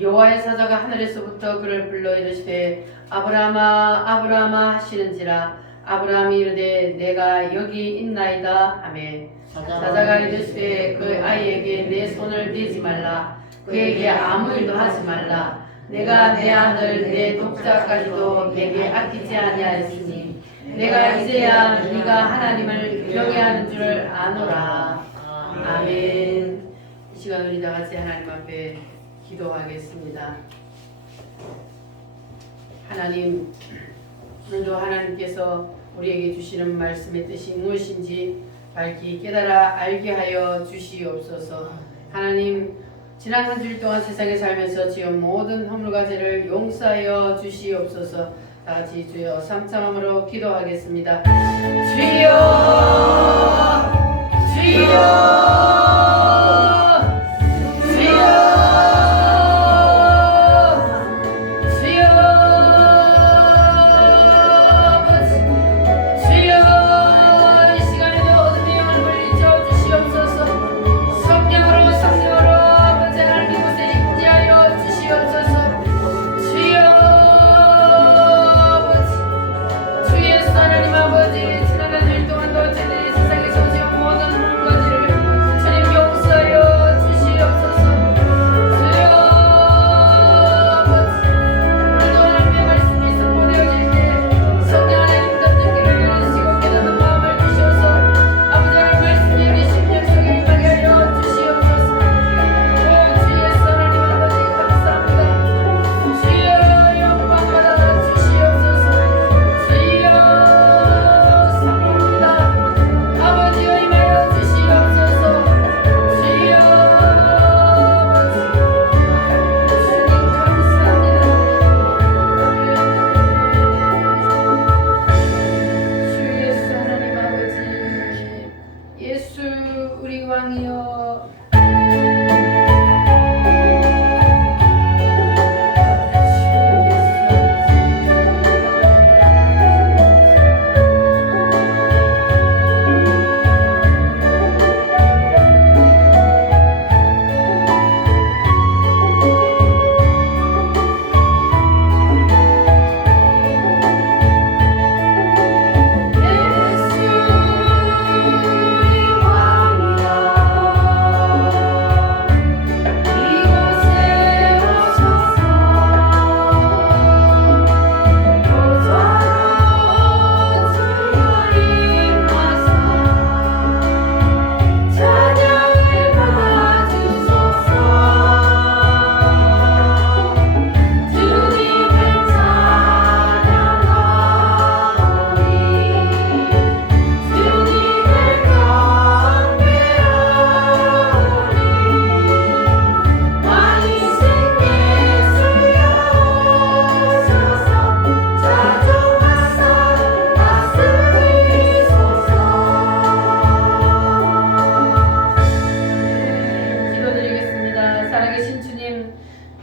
여호와의 사자가 하늘에서부터 그를 불러 이르시되 아브라함아 아브라함아 하시는지라 아브라함이 이르되 내가 여기 있나이다 하매 사자가 이르시되 그 아이에게 내 손을 대지 말라 그에게 아무 일도 하지 말라 내가 내 아들 내 독자까지도 내게 아끼지 아니하였으니 내가 이제야 네가 하나님을 경외하는 줄 아노라. 아멘. 이 시간 우리 다 같이 하나님 앞에 기도하겠습니다. 하나님, 오늘도 하나님께서 우리에게 주시는 말씀의 뜻이 무엇인지 밝히 깨달아 알게 하여 주시옵소서. 하나님, 지난 한 주일 동안 세상에 살면서 지은 모든 허물과 죄를 용서하여 주시옵소서. 다 같이 주여 삼창함으로 기도하겠습니다. 주여, 주여.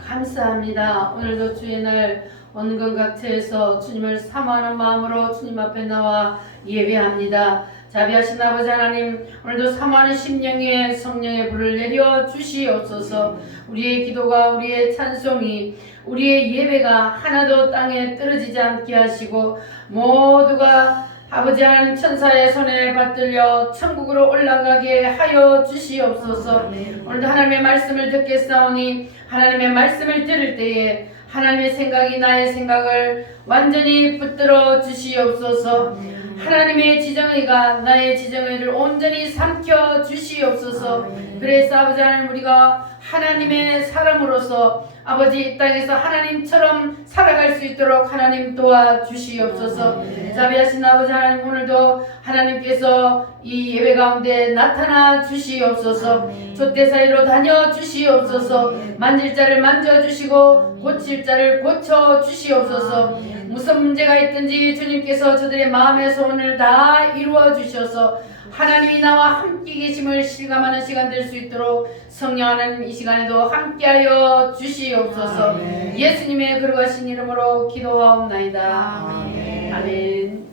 감사합니다. 오늘도 주의 날 원근각처에서 주님을 사모하는 마음으로 주님 앞에 나와 예배합니다. 자비하신 아버지 하나님, 오늘도 사모하는 심령에 성령의 불을 내려 주시옵소서. 우리의 기도가 우리의 찬송이 우리의 예배가 하나도 땅에 떨어지지 않게 하시고 모두가 아버지 하나님 천사의 손에 받들려 천국으로 올라가게 하여 주시옵소서. 오늘도 하나님의 말씀을 듣겠사오니 하나님의 말씀을 들을 때에 하나님의 생각이 나의 생각을 완전히 붙들어 주시옵소서. 하나님의 지정의가 나의 지정의를 온전히 삼켜 주시옵소서. 그래서 아버지 하나님, 우리가 하나님의 사람으로서 아버지 이 땅에서 하나님처럼 살아갈 수 있도록 하나님 도와주시옵소서. 자비하신 아버지 하나님, 오늘도 하나님께서 이 예배 가운데 나타나 주시옵소서. 촛대 사이로 다녀 주시옵소서. 만질 자를 만져주시고 고칠 자를 고쳐 주시옵소서. 무슨 문제가 있든지 주님께서 저들의 마음의 소원을 다 이루어 주셔서 하나님이 나와 함께 계심을 실감하는 시간 될 수 있도록 성령 하나님 이 시간에도 함께하여 주시옵소서. 아멘. 예수님의 거룩하신 이름으로 기도하옵나이다. 아멘. 아멘.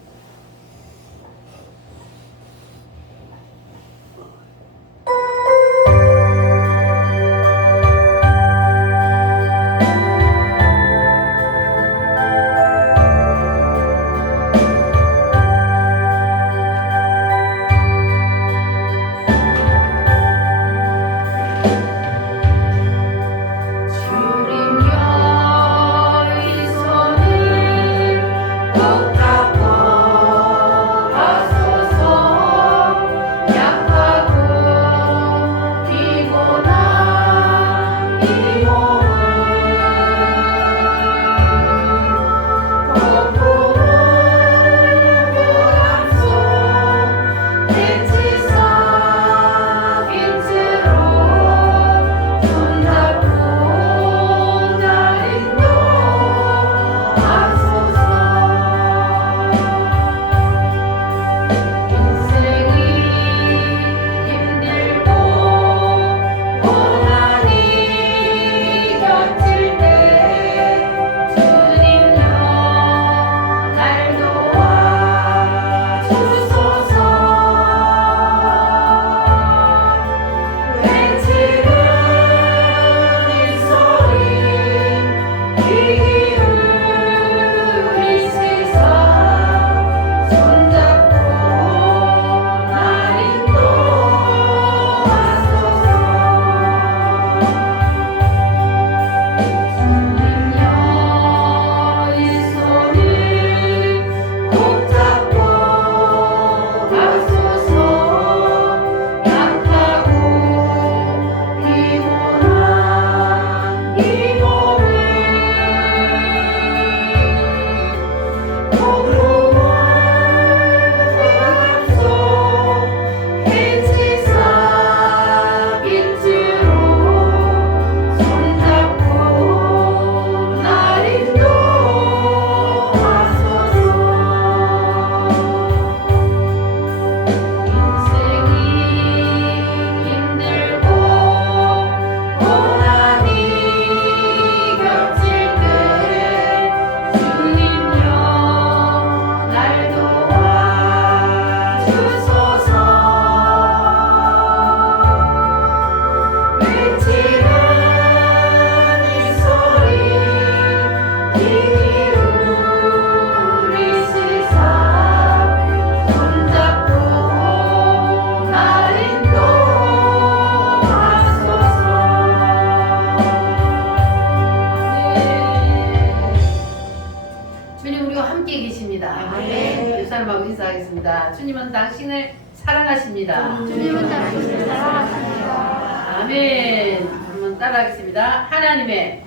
주님은 당신을 사랑하십니다. 주님은 당신을 사랑하십니다. 아멘. 한번 따라하겠습니다. 하나님의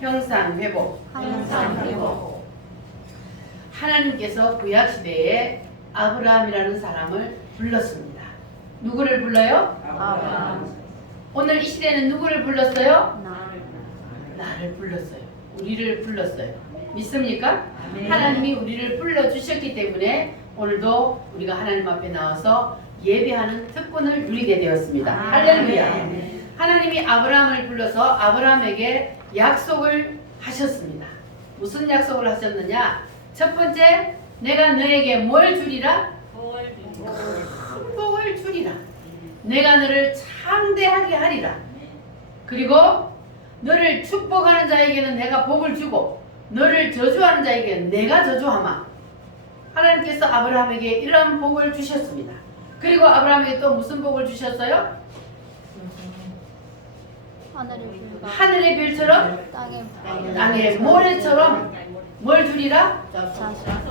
형상 회복. 항상 회복. 하나님께서 구약 시대에 아브라함이라는 사람을 불렀습니다. 누구를 불러요? 아브라함. 오늘 이 시대는 누구를 불렀어요? 나를 나를 불렀어요. 우리를 불렀어요. 믿습니까? 아멘. 하나님이 우리를 불러주셨기 때문에 오늘도 우리가 하나님 앞에 나와서 예배하는 특권을 누리게 되었습니다. 할렐루야. 하나님이 아브라함을 불러서 아브라함에게 약속을 하셨습니다. 무슨 약속을 하셨느냐? 첫 번째, 내가 너에게 뭘 주리라? 큰 복을 주리라. 내가 너를 창대하게 하리라. 그리고 너를 축복하는 자에게는 내가 복을 주고 너를 저주하는 자에게는 내가 저주하마. 하나님께서 아브라함에게 이러한 복을 주셨습니다. 그리고 아브라함에게 또 무슨 복을 주셨어요? 하늘의 별처럼 땅의 모래처럼 뭘 주리라?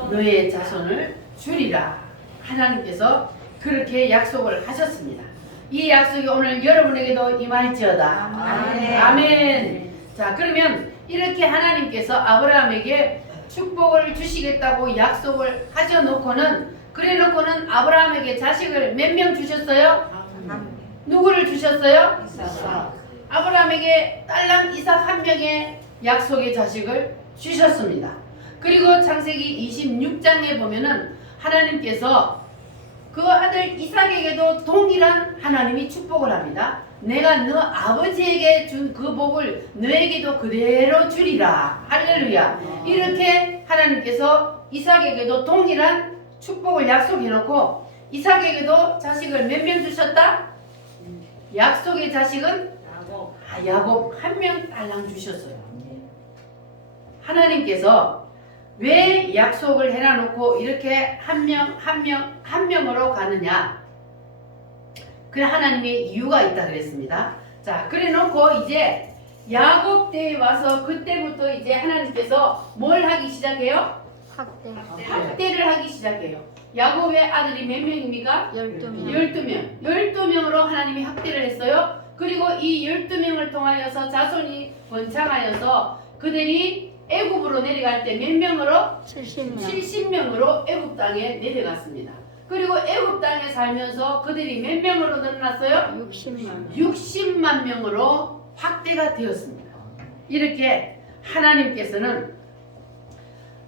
너의 자손을 주리라. 하나님께서 그렇게 약속을 하셨습니다. 이 약속이 오늘 여러분에게도 임할지어다. 아멘. 아멘. 자, 그러면 이렇게 하나님께서 아브라함에게 축복을 주시겠다고 약속을 하셔놓고는 그래놓고는 아브라함에게 자식을 몇 명 주셨어요? 누구를 주셨어요? 아브라함에게 딸랑 이삭 한 명의 약속의 자식을 주셨습니다. 그리고 창세기 26장에 보면은 하나님께서 그 아들 이삭에게도 동일한 하나님이 축복을 합니다. 내가 너 아버지에게 준 그 복을 너에게도 그대로 주리라. 할렐루야. 이렇게 하나님께서 이삭에게도 동일한 축복을 약속해놓고 이삭에게도 자식을 몇 명 주셨다? 약속의 자식은 야곱 한 명 딸랑 주셨어요. 하나님께서 왜 약속을 해놔놓고 이렇게 한 명으로 가느냐? 그래 하나님의 이유가 있다 그랬습니다. 자, 그래놓고 이제 야곱 때에 와서 그때부터 이제 하나님께서 뭘 하기 시작해요? 확대를 하기 시작해요. 야곱의 아들이 몇 명입니까? 12명. 12명으로 하나님이 확대를 했어요. 그리고 이 12명을 통하여서 자손이 번창하여서 그들이 애굽으로 내려갈 때 몇 명으로? 70명으로 애굽 땅에 내려갔습니다. 그리고 애굽 땅에 살면서 그들이 몇 명으로 늘어났어요? 60만 명으로 확대가 되었습니다. 이렇게 하나님께서는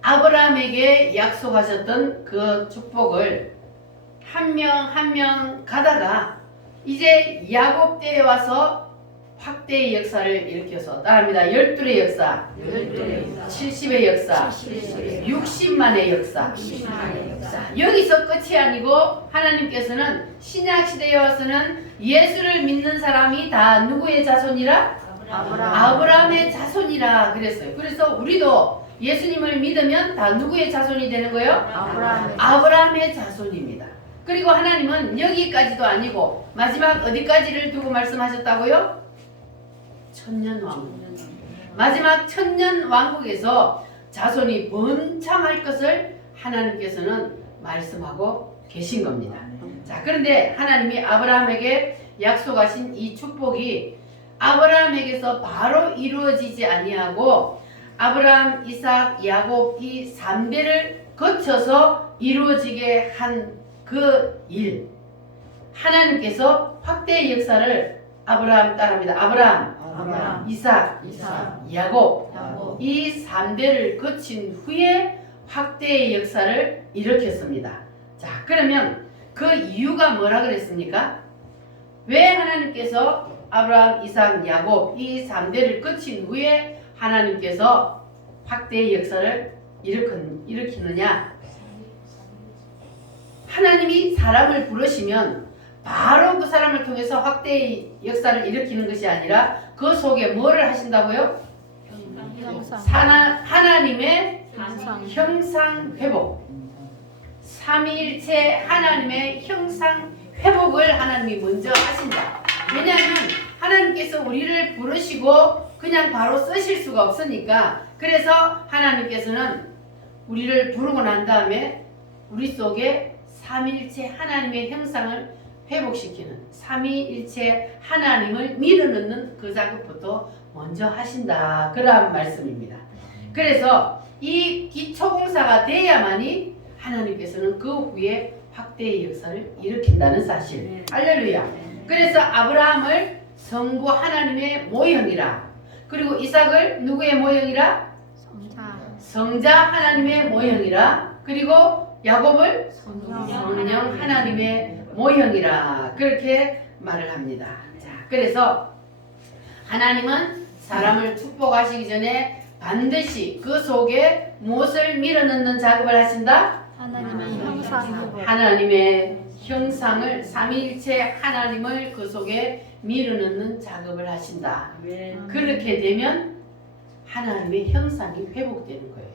아브라함에게 약속하셨던 그 축복을 한 명 한 명 가다가 이제 야곱 때에 와서 확대의 역사를 일으켜서 따라합니다. 12의 역사, 70의 역사, 60만의 역사. 자, 여기서 끝이 아니고 하나님께서는 신약시대에 와서는 예수를 믿는 사람이 다 누구의 자손이라? 아브라함의 자손이라 그랬어요. 그래서 우리도 예수님을 믿으면 다 누구의 자손이 되는 거예요? 아브라함의 자손입니다. 그리고 하나님은 여기까지도 아니고 마지막 어디까지를 두고 말씀하셨다고요? 천년왕국. 마지막 천년왕국에서 자손이 번창할 것을 하나님께서는 말씀하고 계신 겁니다. 자, 그런데 하나님이 아브라함에게 약속하신 이 축복이 아브라함에게서 바로 이루어지지 아니하고 아브라함, 이삭, 야곱 이 3대를 거쳐서 이루어지게 한 그 일, 하나님께서 확대의 역사를 아브라함 따라합니다. 아브라함, 이삭, 야곱 이 3대를 거친 후에 확대의 역사를 일으켰습니다. 자, 그러면 그 이유가 뭐라 그랬습니까? 왜 하나님께서 아브라함, 이삭, 야곱 이 3대를 거친 후에 하나님께서 확대의 역사를 일으키느냐? 하나님이 사람을 부르시면 바로 그 사람을 통해서 확대의 역사를 일으키는 것이 아니라 그 속에 뭐를 하신다고요? 하나님의 형상 회복. 삼위일체 하나님의 형상 회복을 하나님이 먼저 하신다. 왜냐하면 하나님께서 우리를 부르시고 그냥 바로 쓰실 수가 없으니까, 그래서 하나님께서는 우리를 부르고 난 다음에 우리 속에 삼위일체 하나님의 형상을 회복시키는 삼위일체 하나님을 밀어넣는 그 작업부터 먼저 하신다. 그런 말씀입니다. 그래서 이 기초공사가 돼야만이 하나님께서는 그 후에 확대의 역사를 일으킨다는 사실. 할렐루야. 그래서 아브라함을 성부 하나님의 모형이라, 그리고 이삭을 누구의 모형이라? 성자 하나님의 모형이라, 그리고 야곱을 성령 하나님의 모형이라, 그렇게 말을 합니다. 자, 그래서 하나님은 사람을 축복하시기 전에 반드시 그 속에 무엇을 밀어넣는 작업을 하신다? 하나님의 형상을, 삼위일체 하나님을 그 속에 밀어넣는 작업을 하신다. 그렇게 되면 하나님의 형상이 회복되는 거예요.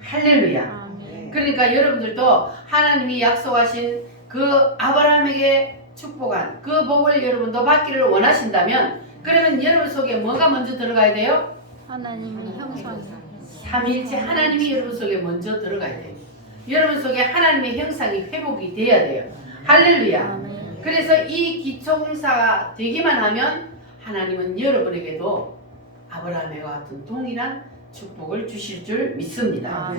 할렐루야. 그러니까 여러분들도 하나님이 약속하신 그 아브라함에게 축복한 그 복을 여러분도 받기를 원하신다면, 그러면 여러분 속에 뭐가 먼저 들어가야 돼요? 하나님의 형상. 삼위일체 하나님이 여러분 속에 먼저 들어가야 돼요. 여러분 속에 하나님의 형상이 회복이 돼야 돼요. 할렐루야. 그래서 이 기초공사가 되기만 하면 하나님은 여러분에게도 아브라함과 같은 동일한 축복을 주실 줄 믿습니다.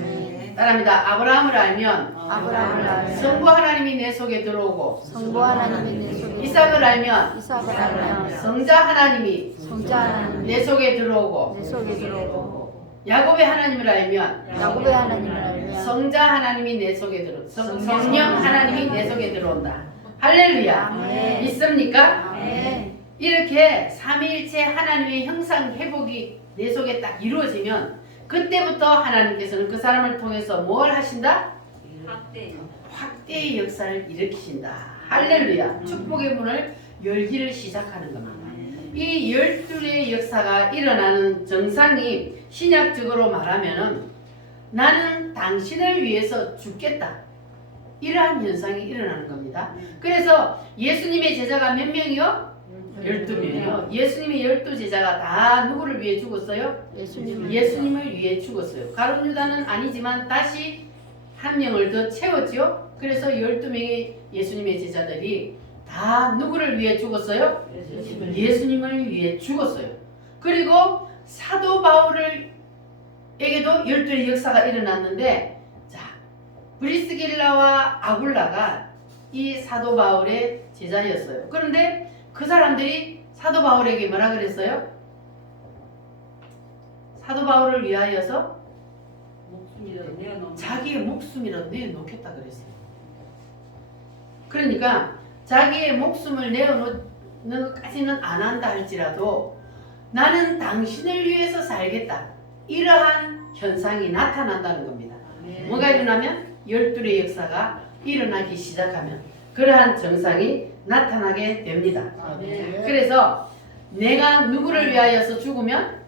따라합니다. 아브라함을 알면 성부 하나님이 내 속에 들어오고, 성부 하나님이 내 속에 이삭을 알면 이삭을 알면 성자 하나님이 성자 하나님이 내 속에 들어오고, 내 속에 들어오고, 야곱의 하나님을 알면 야곱의 하나님을 알면 성자 하나님이 내 속에 들어, 성령 하나님이 내 속에 들어온다. 할렐루야. 아멘. 믿습니까? 아멘. 이렇게 삼위일체 하나님의 형상 회복이 내 속에 딱 이루어지면 그때부터 하나님께서는 그 사람을 통해서 뭘 하신다? 확대의 역사를 일으키신다. 할렐루야. 축복의 문을 열기를 시작하는 겁니다. 이 12의 역사가 일어나는 정상이 신약적으로 말하면은 나는 당신을 위해서 죽겠다. 이러한 현상이 일어나는 겁니다. 그래서 예수님의 제자가 몇 명이요? 12명이요. 예수님의 12제자가 다 누구를 위해 죽었어요? 예수님을 위해 죽었어요. 가룟 유다는 아니지만 다시 한 명을 더 채웠지요. 그래서 12명의 예수님의 제자들이 다 누구를 위해 죽었어요? 예수님을 위해 죽었어요. 그리고 사도 바울에게도 12의 역사가 일어났는데, 자, 브리스길라와 아굴라가 이 사도 바울의 제자였어요. 그런데 그 사람들이 사도 바울에게 뭐라 그랬어요? 사도 바울을 위하여서 자기의 목숨이라도 내어놓겠다 그랬어요. 그러니까 자기의 목숨을 내어놓는 것까지는 안 한다 할지라도 나는 당신을 위해서 살겠다. 이러한 현상이 나타난다는 겁니다. 뭐가 일어나면? 12의 역사가 일어나기 시작하면 그러한 정상이 나타나게 됩니다. 그래서 내가 누구를 위하여서 죽으면?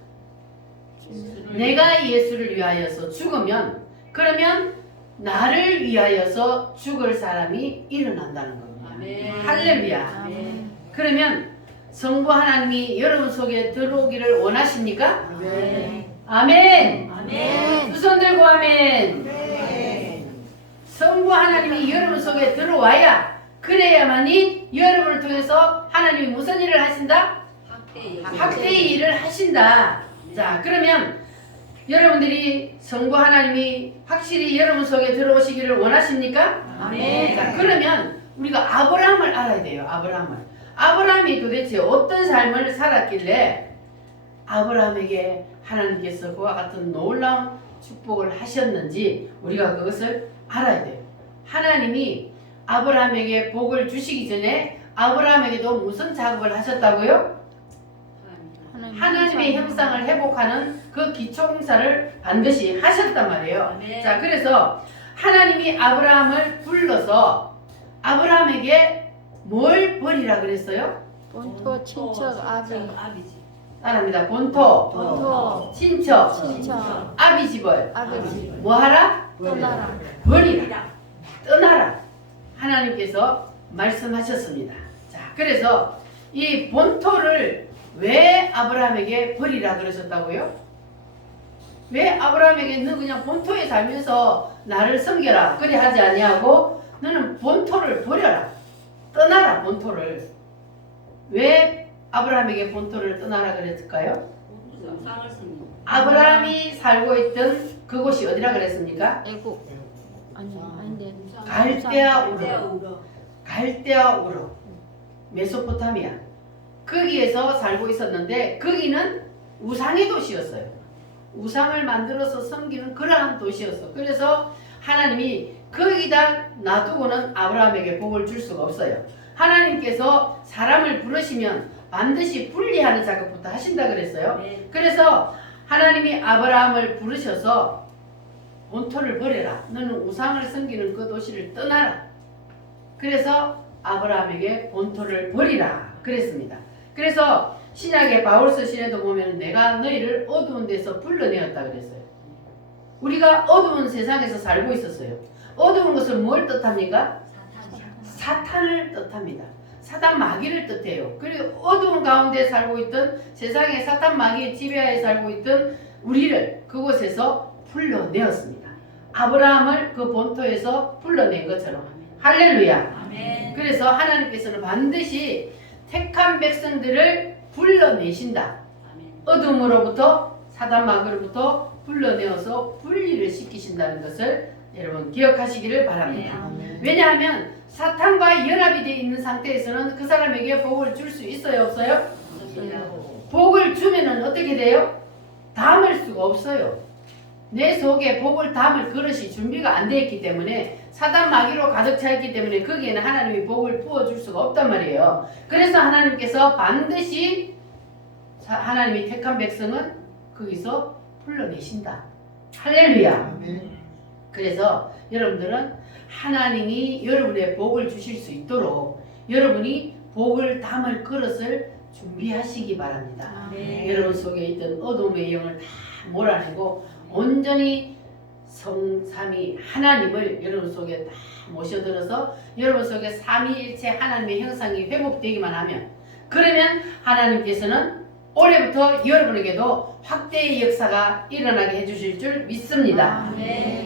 내가 예수를 위하여서 죽으면, 그러면 나를 위하여서 죽을 사람이 일어난다는 겁니다. 할렐루야. 그러면 성부 하나님이 여러분 속에 들어오기를 원하십니까? 아멘. 두 손 들고 아멘. 성부 하나님이 여러분 속에 들어와야, 그래야만이 여러분을 통해서 하나님이 무슨 일을 하신다? 확대의 일을 하신다. 자, 그러면 여러분들이 성부 하나님이 확실히 여러분 속에 들어오시기를 원하십니까? 아멘. 자, 그러면 우리가 아브라함을 알아야 돼요. 아브라함이 도대체 어떤 삶을 살았길래 아브라함에게 하나님께서 그와 같은 놀라운 축복을 하셨는지 우리가 그것을 알아야 돼요. 하나님이 아브라함에게 복을 주시기 전에 아브라함에게도 무슨 작업을 하셨다고요? 하나님의 형상을 회복하는 그 기초공사를 반드시 하셨단 말이에요. 자, 그래서 하나님이 아브라함을 불러서 아브라함에게 뭘 버리라 그랬어요? 본토, 친척, 아비. 따라합니다. 본토, 친척, 아비 집을 아버지. 뭐 하라? 떠나라. 버리라. 떠나라. 하나님께서 말씀하셨습니다. 자, 그래서 이 본토를 왜 아브라함에게 버리라 그러셨다고요? 왜 아브라함에게 너 그냥 본토에 살면서 나를 섬겨라 그리 하지 아니하고 너는 본토를 버려라. 떠나라 본토를. 왜 아브라함에게 본토를 떠나라 그랬을까요? 아브라함이 살고 있던 그곳이 어디라 그랬습니까? 애국. 아니 아닌데. 갈대아 우르. 갈대아 우르. 메소포타미아. 거기에서 살고 있었는데 거기는 우상의 도시였어요. 우상을 만들어서 섬기는 그러한 도시였어. 그래서 하나님이 거기다 놔두고는 아브라함에게 복을 줄 수가 없어요. 하나님께서 사람을 부르시면 반드시 분리하는 작업부터 하신다 그랬어요. 그래서 하나님이 아브라함을 부르셔서 본토를 버려라. 너는 우상을 섬기는 그 도시를 떠나라. 그래서 아브라함에게 본토를 버리라 그랬습니다. 그래서 신약의 바울서 신에도 보면 내가 너희를 어두운 데서 불러내었다 그랬어요. 우리가 어두운 세상에서 살고 있었어요. 어두운 것은 뭘 뜻합니까? 사탄을 뜻합니다. 사탄 마귀를 뜻해요. 그리고 어두운 가운데 살고 있던 세상의 사탄 마귀의 지배하에 살고 있던 우리를 그곳에서 불러내었습니다. 아브라함을 그 본토에서 불러낸 것처럼. 할렐루야. 그래서 하나님께서는 반드시 택한 백성들을 불러내신다. 어둠으로부터 사단 마귀로부터 불러내어서 분리를 시키신다는 것을 여러분 기억하시기를 바랍니다. 왜냐하면 사탄과 연합이 되어 있는 상태에서는 그 사람에게 복을 줄 수 있어요, 없어요? 복을 주면은 어떻게 돼요? 담을 수가 없어요. 내 속에 복을 담을 그릇이 준비가 안 되어 있기 때문에 사단 마귀로 가득 차 있기 때문에 거기에는 하나님이 복을 부어줄 수가 없단 말이에요. 그래서 하나님께서 반드시 하나님이 택한 백성은 거기서 불러내신다. 할렐루야. 그래서 여러분들은 하나님이 여러분의 복을 주실 수 있도록 여러분이 복을 담을 그릇을 준비하시기 바랍니다. 여러분 속에 있던 어둠의 영을 다 몰아내고 온전히 성삼위 하나님을 여러분 속에 다 모셔들어서 여러분 속에 삼위일체 하나님의 형상이 회복되기만 하면 그러면 하나님께서는 올해부터 여러분에게도 확대의 역사가 일어나게 해주실 줄 믿습니다.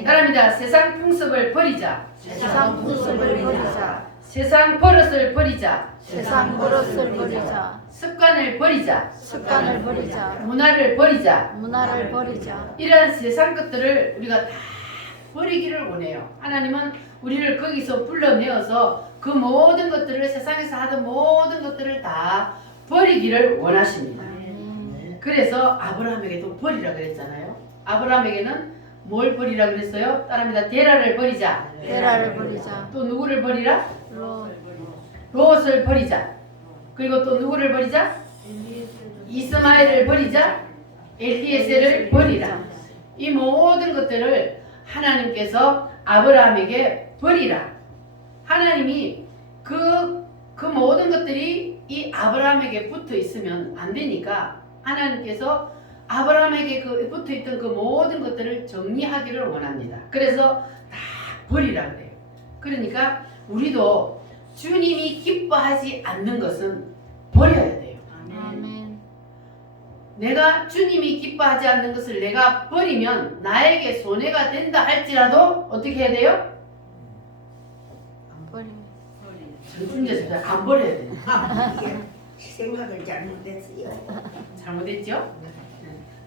따라합니다. 세상 풍습을 버리자. 세상 풍습을 버리자. 세상 버릇을 버리자. 세상 버릇을 버리자. 습관을 버리자. 습관을 버리자. 문화를 버리자. 문화를 버리자. 이러한 세상 것들을 우리가 다 버리기를 원해요. 하나님은 우리를 거기서 불러내어서 그 모든 것들을 세상에서 하던 모든 것들을 다 버리기를 원하십니다. 그래서 아브라함에게도 버리라 그랬잖아요. 아브라함에게는 뭘 버리라 그랬어요? 따라합니다. 데라를 버리자. 데라를 버리자. 또 누구를 버리라? 롯. 롯을 버리자. 그리고 또 누구를 버리자? 이스마엘을 버리자. 엘리에셀을 버리라. 이 모든 것들을 하나님께서 아브라함에게 버리라. 하나님이 그 모든 것들이 이 아브라함에게 붙어 있으면 안 되니까 하나님께서 아브라함에게 붙어 있던 그 모든 것들을 정리하기를 원합니다. 그래서 다 버리라 그래요. 그러니까 우리도 주님이 기뻐하지 않는 것은 버려야 돼요. 아멘. 내가 주님이 기뻐하지 않는 것을 내가 버리면 나에게 손해가 된다 할지라도 어떻게 해야 돼요? 버리. 전중제에서 안 버려야 돼요. 생각을 잘못했어요. 잘못했죠?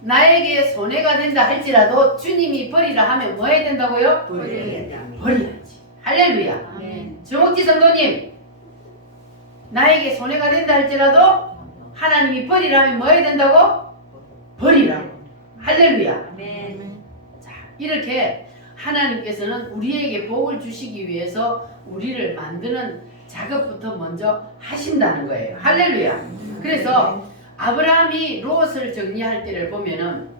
나에게 손해가 된다 할지라도 주님이 버리라 하면 뭐 해야 된다고요? 버려야지. 할렐루야. 아멘. 정옥지 성도님, 나에게 손해가 된다 할지라도 하나님이 버리라 하면 뭐 해야 된다고? 버리라고. 할렐루야. 자, 이렇게 하나님께서는 우리에게 복을 주시기 위해서 우리를 만드는 작업부터 먼저 하신다는 거예요. 할렐루야. 그래서 아브라함이 롯을 정리할 때를 보면은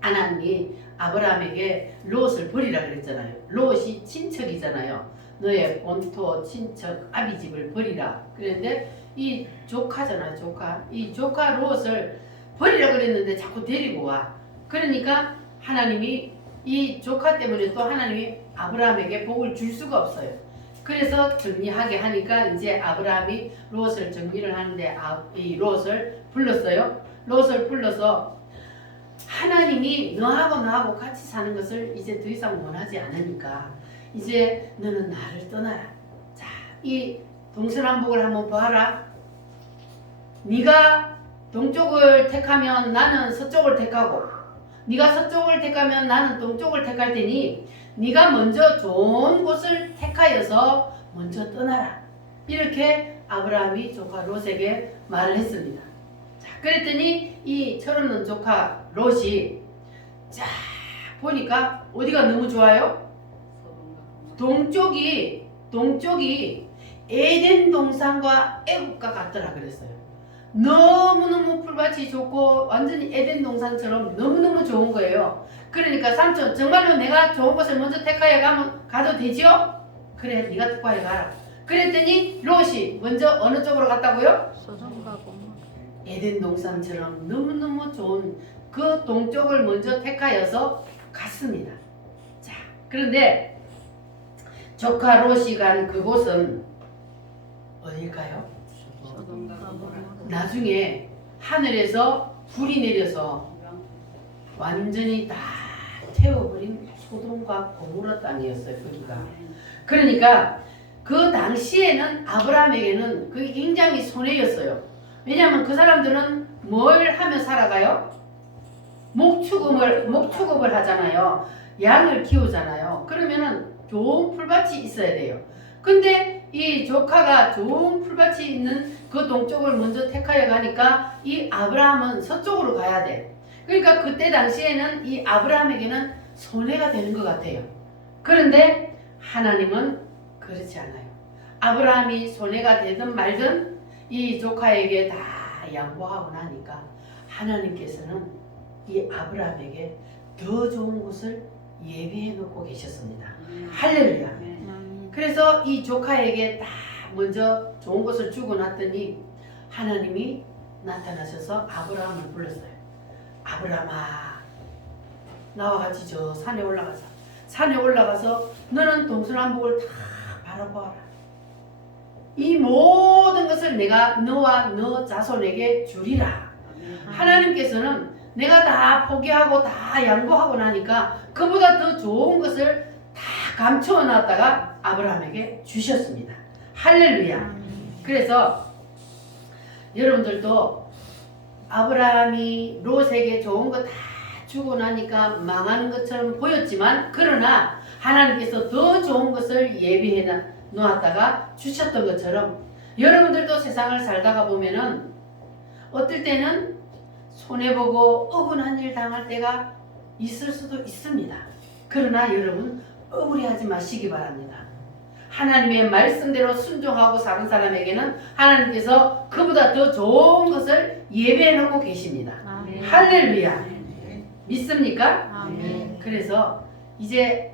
하나님이 아브라함에게 롯을 버리라 그랬잖아요. 롯이 친척이잖아요. 너의 본토 친척 아비집을 버리라. 그랬는데 이 조카잖아요. 조카. 이 조카 롯을 버리라 그랬는데 자꾸 데리고 와. 그러니까 하나님이 이 조카 때문에 또 하나님이 아브라함에게 복을 줄 수가 없어요. 그래서 정리하게 하니까 이제 아브라함이 롯을 정리를 하는데 이 롯을 불렀어요. 롯을 불러서 하나님이 너하고 나하고 같이 사는 것을 이제 더 이상 원하지 않으니까 이제 너는 나를 떠나라. 자, 이 동서남북을 한번 봐라. 네가 동쪽을 택하면 나는 서쪽을 택하고, 네가 서쪽을 택하면 나는 동쪽을 택할 테니 네가 먼저 좋은 곳을 택하여서 먼저 떠나라. 이렇게 아브라함이 조카 롯에게 말을 했습니다. 자, 그랬더니 이 철없는 조카 롯이 자 보니까 어디가 너무 좋아요? 동쪽이 에덴 동산과 애국과 같더라 그랬어요. 너무너무 풀밭이 좋고 완전히 에덴 동산처럼 너무너무 좋은 거예요. 그러니까 삼촌 정말로 내가 좋은 곳을 먼저 택하여 가도 되지요? 그래 네가 택하여 가라. 그랬더니 롯이 먼저 어느 쪽으로 갔다고요? 소돔과 고모라. 에덴 동산처럼 너무너무 좋은 그 동쪽을 먼저 택하여서 갔습니다. 자, 그런데 조카 롯이 간 그곳은 어딜까요? 소돔과 고모라. 나중에 하늘에서 불이 내려서 완전히 다 태워버린 소돔과 고모라 땅이었어요. 거기가. 그러니까 그 당시에는 아브라함에게는 그게 굉장히 손해였어요. 왜냐하면 그 사람들은 뭘 하며 살아가요? 목축업을 하잖아요. 양을 키우잖아요. 그러면은 좋은 풀밭이 있어야 돼요. 근데 이 조카가 좋은 풀밭이 있는 그 동쪽을 먼저 택하여 가니까 이 아브라함은 서쪽으로 가야 돼. 그러니까 그때 당시에는 이 아브라함에게는 손해가 되는 것 같아요. 그런데 하나님은 그렇지 않아요. 아브라함이 손해가 되든 말든 이 조카에게 다 양보하고 나니까 하나님께서는 이 아브라함에게 더 좋은 곳을 예비해 놓고 계셨습니다. 할렐루야. 아멘. 그래서 이 조카에게 다 먼저 좋은 것을 주고 났더니 하나님이 나타나셔서 아브라함을 불렀어요. 아브라함아, 나와 같이 저 산에 올라가서 너는 동서남북을 다 바라보아라. 이 모든 것을 내가 너와 너 자손에게 주리라. 하나님께서는 내가 다 포기하고 다 양보하고 나니까 그보다 더 좋은 것을 다 감추어 놨다가 아브라함에게 주셨습니다. 할렐루야. 아멘. 그래서 여러분들도 아브라함이 롯에게 좋은 거 다 주고 나니까 망하는 것처럼 보였지만 그러나 하나님께서 더 좋은 것을 예비해 놓았다가 주셨던 것처럼 여러분들도 세상을 살다가 보면은 어떨 때는 손해보고 억울한 일 당할 때가 있을 수도 있습니다. 그러나 여러분 억울해하지 마시기 바랍니다. 하나님의 말씀대로 순종하고 사는 사람에게는 하나님께서 그보다 더 좋은 것을 예배해 놓고 계십니다. 아멘. 할렐루야. 믿습니까? 아멘. 그래서 이제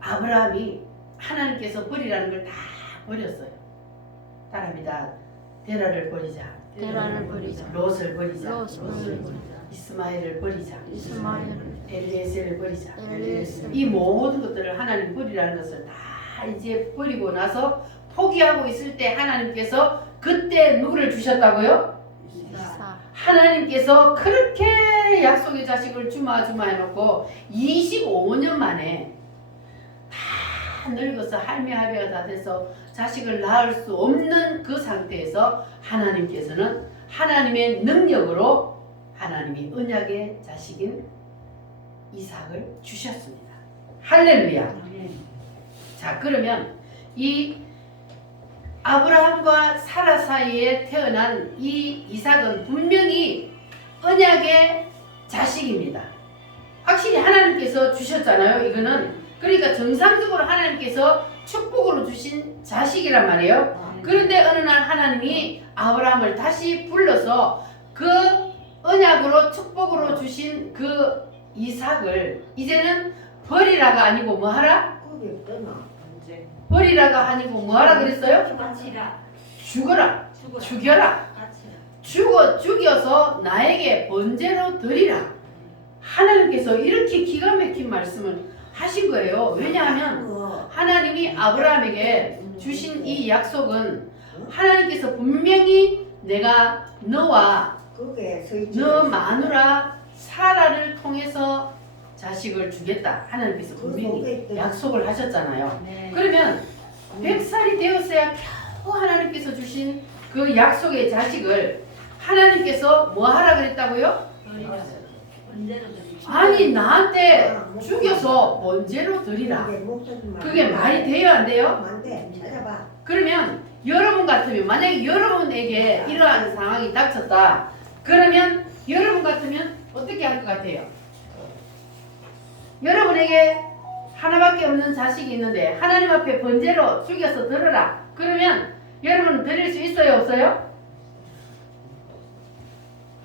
아브라함이 하나님께서 버리라는 걸 다 버렸어요. 따라합니다. 데라를 버리자. 데라를 버리자. 롯을 버리자. 롯을 버리자. 이스마엘을 버리자. 이스마엘을 엘리에셀을 버리자. 엘리에셀. 이 모든 것들을 하나님 버리라는 것을 다 이제 버리고 나서 포기하고 있을 때 하나님께서 그때 누구를 주셨다고요? 이사. 하나님께서 그렇게 약속의 자식을 주마 해놓고 25년 만에 다 늙어서 할매할배가 다 돼서 자식을 낳을 수 없는 그 상태에서 하나님께서는 하나님의 능력으로 하나님이 언약의 자식인 이삭을 주셨습니다. 할렐루야. 자, 그러면 이 아브라함과 사라 사이에 태어난 이 이삭은 분명히 언약의 자식입니다. 확실히 하나님께서 주셨잖아요. 이거는 그러니까 정상적으로 하나님께서 축복으로 주신 자식이란 말이에요. 그런데 어느 날 하나님이 아브라함을 다시 불러서 그 언약으로 축복으로 주신 그 이삭을 이제는 버리라가 아니고 뭐 하라? 그게 떠나. 버리라가 아니고 뭐 하라 그랬어요? 같이라. 죽어라. 죽여라. 같이라. 죽여서 나에게 번제로 드리라. 하나님께서 이렇게 기가 막힌 말씀을 하신 거예요. 왜냐하면 하나님이 아브라함에게 주신 이 약속은 하나님께서 분명히 내가 너와 그게 서있지. 너 마누라 사라를 통해서 자식을 주겠다. 하나님께서 그 분명히 속에 있던 약속을 하셨잖아요. 네. 그러면 100살이 되었어야 겨우 하나님께서 주신 그 약속의 자식을 하나님께서 뭐 하라 그랬다고요? 아니 나한테 죽여서 번제로 드리라. 그게 말이 돼요 안 돼요? 안돼 찾아봐. 그러면 여러분 같으면 만약에 여러분에게 이러한 상황이 닥쳤다. 그러면 여러분 같으면 어떻게 할 것 같아요? 여러분에게 하나밖에 없는 자식이 있는데 하나님 앞에 번제로 죽여서 드려라. 그러면 여러분은 드릴 수 있어요 없어요?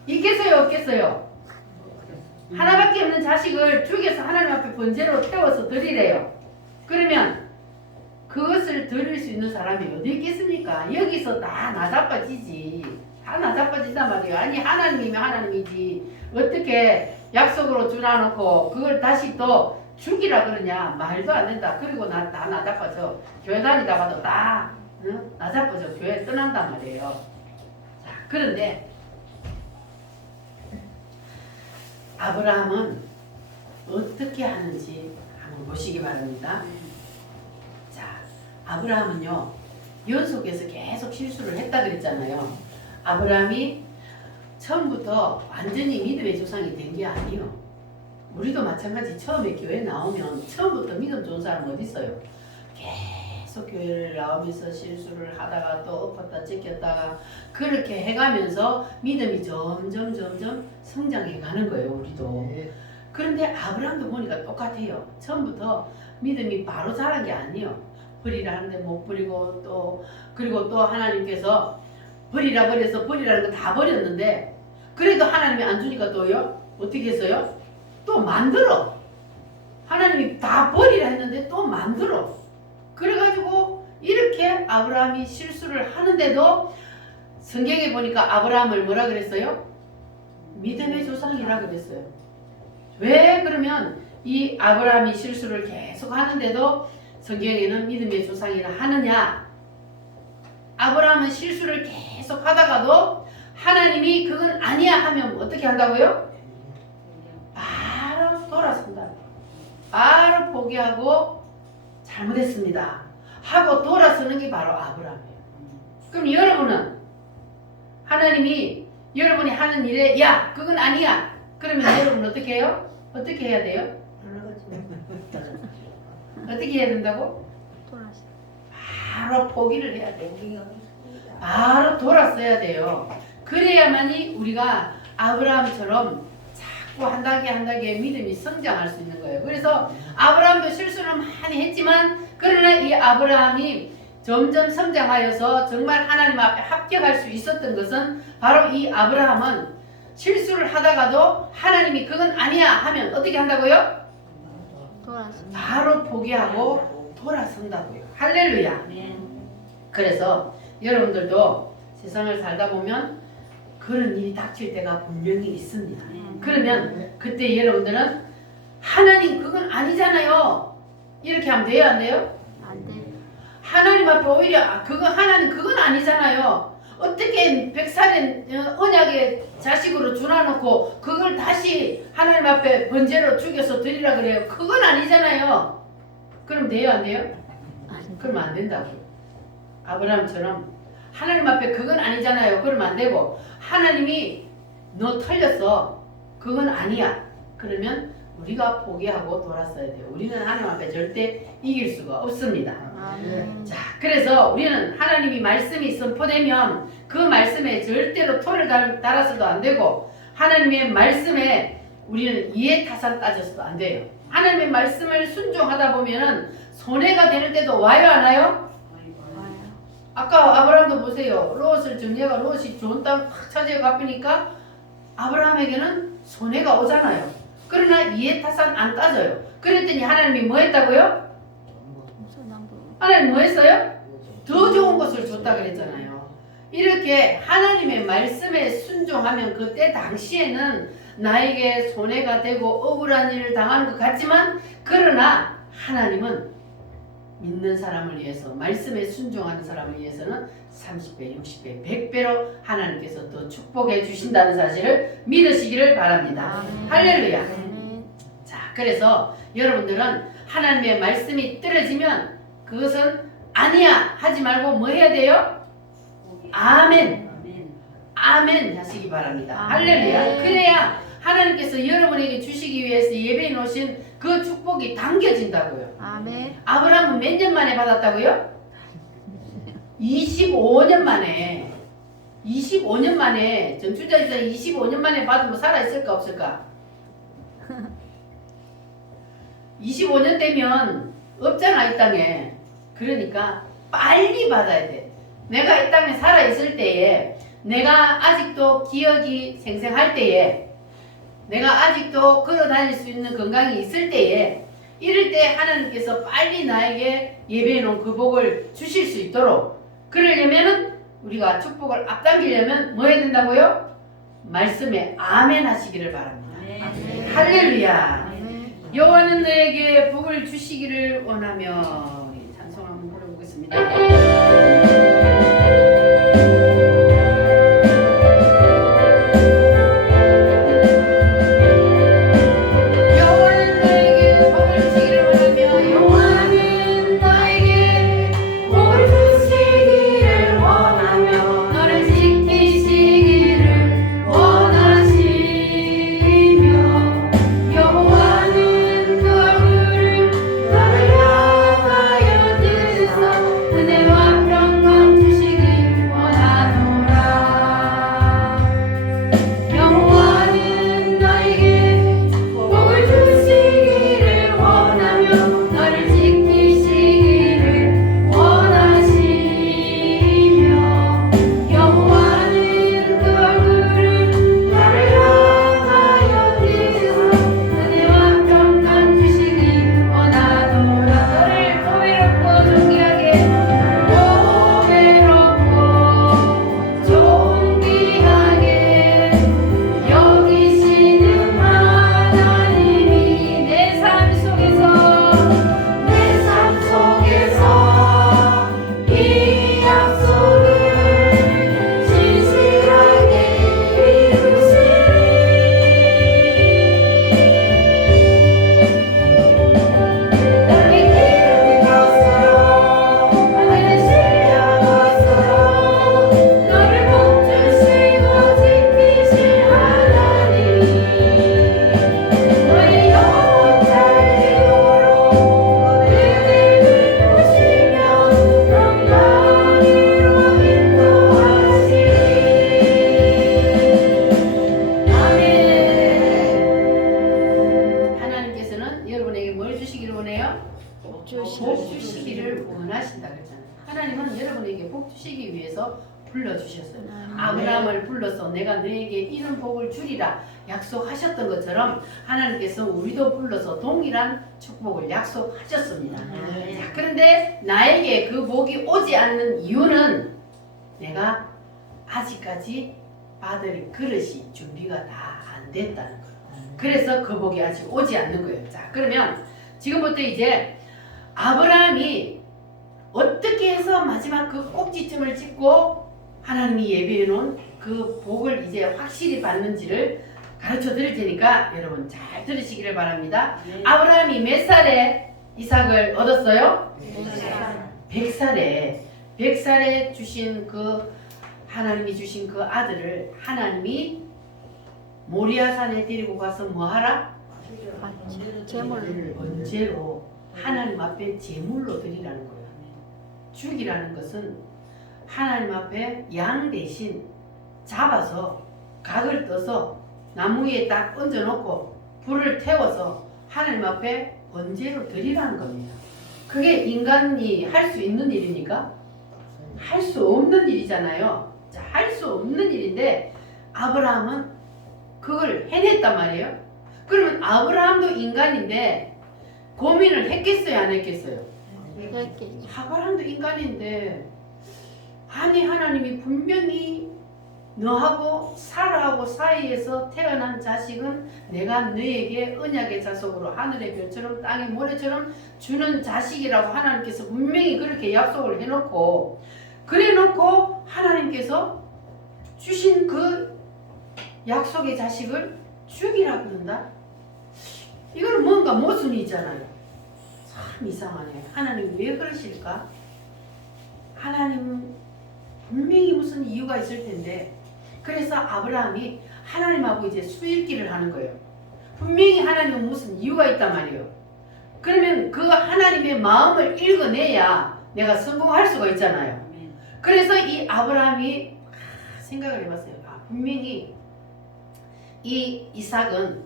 있겠어요 없겠어요? 하나밖에 없는 자식을 죽여서 하나님 앞에 번제로 태워서 드리래요. 그러면 그것을 드릴 수 있는 사람이 어디 있겠습니까? 여기서 다 나자빠지지. 다 나자빠진단 말이에요. 아니 하나님이면 하나님이지. 어떻게 약속으로 주놔놓고 그걸 다시 또 죽이라 그러냐. 말도 안 된다. 그리고 다 나자빠져. 교회 다니다가도 다 나자빠져. 교회 떠난단 말이에요. 자, 그런데 아브라함은 어떻게 하는지 한번 보시기 바랍니다. 자, 아브라함은요 연속해서 계속 실수를 했다 그랬잖아요. 아브라함이 처음부터 완전히 믿음의 조상이 된 게 아니에요. 우리도 마찬가지. 처음에 교회 나오면 처음부터 믿음 좋은 사람 어디 있어요? 계속 교회를 나오면서 실수를 하다가 또 엎었다 찍혔다가 그렇게 해가면서 믿음이 점점 성장해 가는 거예요. 우리도. 그런데 아브라함도 보니까 똑같아요. 처음부터 믿음이 바로 자란 게 아니에요. 버리라 하는데 못 버리고 또 그리고 또 하나님께서 버리라 그래서 버리라는 거 다 버렸는데 그래도 하나님이 안 주니까 또요 어떻게 했어요? 또 만들어. 하나님이 다 버리라 했는데 또 만들어. 그래가지고 이렇게 아브라함이 실수를 하는데도 성경에 보니까 아브라함을 뭐라 그랬어요? 믿음의 조상이라 그랬어요. 왜 그러면 이 아브라함이 실수를 계속 하는데도 성경에는 믿음의 조상이라 하느냐? 아브라함은 실수를 계속 하다가도 하나님이 그건 아니야 하면 어떻게 한다고요? 바로 돌아선다. 바로 포기하고 잘못했습니다 하고 돌아서는 게 바로 아브라함이에요. 그럼 여러분은 하나님이 여러분이 하는 일에 야 그건 아니야 그러면 여러분 어떻게 해요? 어떻게 해야 돼요? 어떻게 해야 된다고? 돌아서. 바로 포기를 해야 돼요. 바로 돌아서야 돼요. 그래야만이 우리가 아브라함처럼 자꾸 한 단계 한 단계 믿음이 성장할 수 있는 거예요. 그래서 아브라함도 실수를 많이 했지만 그러나 이 아브라함이 점점 성장하여서 정말 하나님 앞에 합격할 수 있었던 것은 바로 이 아브라함은 실수를 하다가도 하나님이 그건 아니야 하면 어떻게 한다고요? 돌아서. 바로 포기하고 돌아선다고요. 할렐루야. 그래서 여러분들도 세상을 살다 보면 그런 일이 닥칠 때가 분명히 있습니다. 그러면 그때 여러분들은 하나님 그건 아니잖아요. 이렇게 하면 돼요 안 돼요? 안 돼. 하나님 앞에 오히려 그거 하나님 그건 아니잖아요. 어떻게 100살의 언약의 자식으로 주놔놓고 그걸 다시 하나님 앞에 번제로 죽여서 드리라 그래요. 그건 아니잖아요. 그럼 돼요 안 돼요? 그러면 안 된다고. 아브라함처럼 하나님 앞에 그건 아니잖아요. 그러면 안 되고 하나님이 너 틀렸어. 그건 아니야. 그러면 우리가 포기하고 돌아서야 돼요. 우리는 하나님 앞에 절대 이길 수가 없습니다. 아멘. 자, 그래서 우리는 하나님이 말씀이 선포되면 그 말씀에 절대로 토를 달아서도 안 되고 하나님의 말씀에 우리는 이해타산 따져서도 안 돼요. 하나님의 말씀을 순종하다 보면은 손해가 되는 때도 와요 안 와요? 와요. 아까 아브라함도 보세요. 롯을 정리가 롯이 좋은 땅 팍 차지해 갚으니까 아브라함에게는 손해가 오잖아요. 그러나 이해타산 안 따져요. 그랬더니 하나님이 뭐 했다고요? 소망도. 하나님 뭐 했어요? 더 좋은 것을 줬다 그랬잖아요. 이렇게 하나님의 말씀에 순종하면 그때 당시에는 나에게 손해가 되고 억울한 일을 당하는 것 같지만 그러나 하나님은 믿는 사람을 위해서 말씀에 순종하는 사람을 위해서는 30배, 60배, 100배로 하나님께서 더 축복해 주신다는 사실을 믿으시기를 바랍니다. 아멘. 할렐루야. 아멘. 자, 그래서 여러분들은 하나님의 말씀이 떨어지면 그것은 아니야 하지 말고 뭐 해야 돼요? 아멘. 아멘 하시기 바랍니다. 아멘. 할렐루야. 그래야 하나님께서 여러분에게 주시기 위해서 예배해 놓으신 그 축복이 당겨진다고요. 아멘. 아브라함은 몇 년 만에 받았다고요? 25년 만에. 25년 만에 전투자 집사 25년 만에 받으면 살아있을까 없을까? 25년 되면 없잖아 이 땅에. 그러니까 빨리 받아야 돼. 내가 이 땅에 살아있을 때에, 내가 아직도 기억이 생생할 때에, 내가 아직도 걸어 다닐 수 있는 건강이 있을 때에, 이럴 때 하나님께서 빨리 나에게 예배해 놓은 그 복을 주실 수 있도록, 그러려면은 우리가 축복을 앞당기려면 뭐 해야 된다고요? 말씀에 아멘 하시기를 바랍니다. 아멘. 할렐루야. 아멘. 여호와는 너에게 복을 주시기를 원하며. 우리 찬송 한번 불러보겠습니다. 여호와는 너에게 복을 주시기를 원하며. 여호와는 너에게 복을 주시기를 원하며 너를 지키시기를 원하시며 여호와는 그 얼굴을 너를 향하여 드셔 은혜와 평강 주시길 원하노라. 여호와는 너에게 복을 주시기를 원하며 너를 지키시기를 원하시며 여호와는 그 얼굴을 너를 향하여 드셔 은혜와 평강 주시길 원하노라. 너를 보배롭고 존귀하게 여기시는 하나님이 내 삶 속에서 이 약속을 진실하게 이루시리. 너의 기름 것으로 하늘 실려 것으로 너를 복 주시고 지키실 하나님이 너의 영원한 기도로 은혜를 보시며 평강으로 인도하시리. 아멘. 하나님께서는 여러분에게 뭘 주시기를 원해요? 복 주시기를 원하신다 그랬잖아요. 하나님은 여러분에게 복 주시기 위해서 불러주셨어요. 아브라함을 불러서 내가 너에게 이런 복을 주리라 약속하셨던 것처럼 하나님께서 우리도 불러서 동일한 축복을 약속하셨습니다. 자, 그런데 나에게 그 복이 오지 않는 이유는 내가 아직까지 받을 그릇이 준비가 다 안 됐다는 거예요. 그래서 그 복이 아직 오지 않는 거예요. 자, 그러면 지금부터 이제 아브라함이 어떻게 해서 마지막 그 꼭지점을 찍고 하나님이 예비해 놓은 그 복을 이제 확실히 받는지를 가르쳐 드릴 테니까 여러분 잘 들으시기를 바랍니다. 아브라함이 몇 살에 이삭을 얻었어요? 100살에 주신 그 하나님이 주신 그 아들을 하나님이 모리아산에 데리고 가서 뭐 하라? 제물. 번제로 하나님 앞에 제물로 드리라는 거예요. 죽이라는 것은 하나님 앞에 양 대신 잡아서 각을 떠서 나무 위에 딱 얹어놓고 불을 태워서 하나님 앞에 번제로 드리라는 겁니다. 그게 인간이 할 수 있는 일입니까? 할 수 없는 일이잖아요. 자, 할 수 없는 일인데 아브라함은 그걸 해냈단 말이에요. 그러면 아브라함도 인간인데 고민을 했겠어요, 안 했겠어요? 했겠죠. 아브라함도 인간인데 아니 하나님이 분명히 너하고 사라하고 사이에서 태어난 자식은 내가 너에게 언약의 자속으로 하늘의 별처럼 땅의 모래처럼 주는 자식이라고 하나님께서 분명히 그렇게 약속을 해놓고 그래놓고 하나님께서 주신 그 약속의 자식을 죽이라고 그런다? 이거는 뭔가 모순이 있잖아요. 참 이상하네. 하나님 왜 그러실까? 하나님 분명히 무슨 이유가 있을 텐데 그래서 아브라함이 하나님하고 이제 수일기를 하는 거예요. 분명히 하나님은 무슨 이유가 있단 말이에요. 그러면 그 하나님의 마음을 읽어내야 내가 성공할 수가 있잖아요. 그래서 이 아브라함이 생각을 해봤어요. 분명히 이 이삭은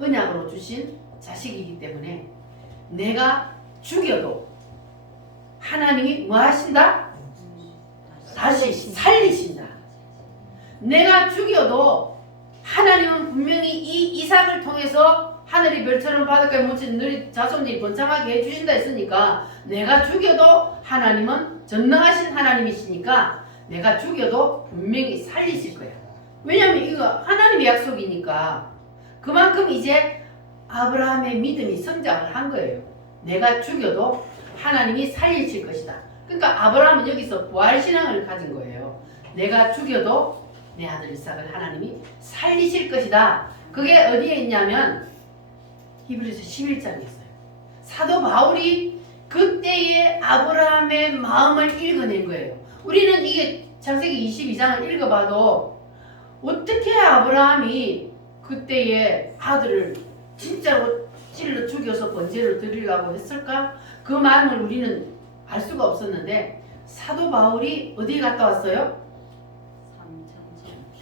언약으로 주신 자식이기 때문에 내가 죽여도 하나님이 뭐 하신다? 다시 살리신다. 내가 죽여도 하나님은 분명히 이 이삭을 통해서 하늘이 별처럼 바닷가에 묻힌 너희 자손들이 번창하게 해주신다 했으니까 내가 죽여도 하나님은 전능하신 하나님이시니까 내가 죽여도 분명히 살리실 거야. 왜냐하면 이거 하나님의 약속이니까 그만큼 이제 아브라함의 믿음이 성장을 한 거예요. 내가 죽여도 하나님이 살리실 것이다. 그러니까 아브라함은 여기서 부활신앙을 가진 거예요. 내가 죽여도 내 아들 이삭을 하나님이 살리실 것이다. 그게 어디에 있냐면 히브리서 11장에 있어요. 사도 바울이 그때의 아브라함의 마음을 읽어낸 거예요. 우리는 이게 창세기 22장을 읽어봐도 어떻게 아브라함이 그때의 아들을 진짜로 찔러 죽여서 번제를 드리려고 했을까? 그 마음을 우리는 알 수가 없었는데 사도 바울이 어디에 갔다 왔어요?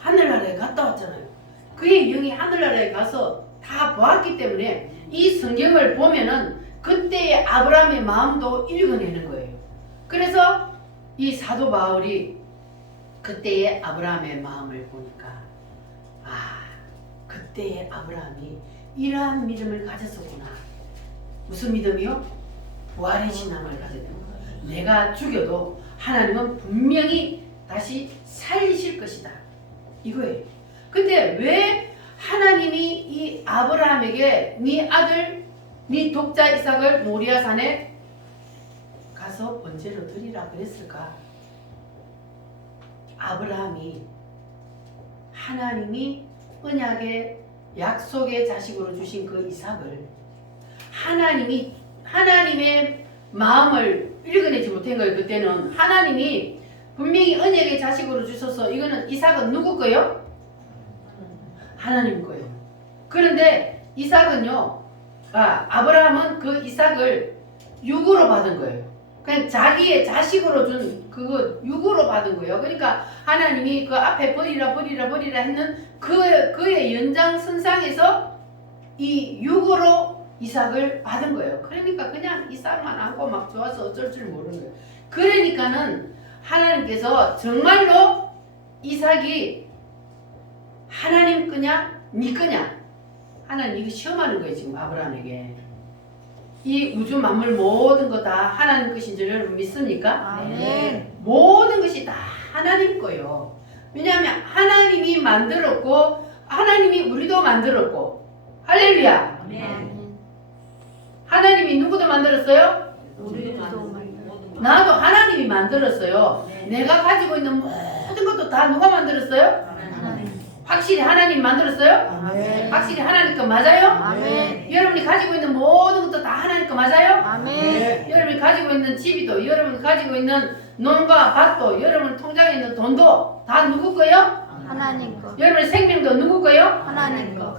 하늘나라에 갔다 왔잖아요. 그의 영이 하늘나라에 가서 다 보았기 때문에 이 성경을 보면은 그때의 아브라함의 마음도 읽어내는 거예요. 그래서 이 사도 바울이 그때의 아브라함의 마음을 보니까 그때의 아브라함이 이러한 믿음을 가졌었구나. 무슨 믿음이요? 부활의 신앙을 가졌던 거예요. 내가 죽여도 하나님은 분명히 다시 살리실 것이다. 이거예요. 근데 왜 하나님이 이 아브라함에게 네 아들, 네 독자 이삭을 모리아 산에 가서 번제로 드리라 그랬을까? 아브라함이 하나님이 언약의 약속의 자식으로 주신 그 이삭을 하나님의 마음을 읽어내지 못한 거예요. 그때는 하나님이 분명히 언약의 자식으로 주셔서 이거는 이삭은 누구 거요? 하나님 거요. 그런데 이삭은요, 아브라함은 그 이삭을 육으로 받은 거예요. 그냥 자기의 자식으로 준 그거 육으로 받은 거예요. 그러니까 하나님이 그 앞에 버리라 했는 그의 연장선상에서 이 육으로 이삭을 받은 거예요. 그러니까 그냥 이삭만 안고 막 좋아서 어쩔 줄 모르는 거예요. 그러니까는 하나님께서 정말로 이삭이 하나님 거냐 니 거냐 하나님 이거 시험하는 거예요. 지금 아브라함에게 이 우주 만물 모든 거 다 하나님 것인 줄 여러분 믿습니까? 아멘. 모든 것이 다 하나님 거예요. 왜냐하면 하나님이 만들었고 하나님이 우리도 만들었고 할렐루야. 아멘. 하나님이 누구도 만들었어요? 우리도 나도 하나님이 만들었어요. 내가 가지고 있는 모든 것도 다 누가 만들었어요? 하나님. 확실히 하나님 만들었어요? 아멘. 확실히 하나님 거 맞아요? 아멘. 여러분이 가지고 있는 모든 것도 다 하나님 거 맞아요? 아멘. 여러분이 가지고 있는 집이도 여러분이 가지고 있는 논과 밭도 여러분 통장에 있는 돈도 다 누구 거요? 하나님 거. 여러분의 생명도 누구 거요? 하나님 거.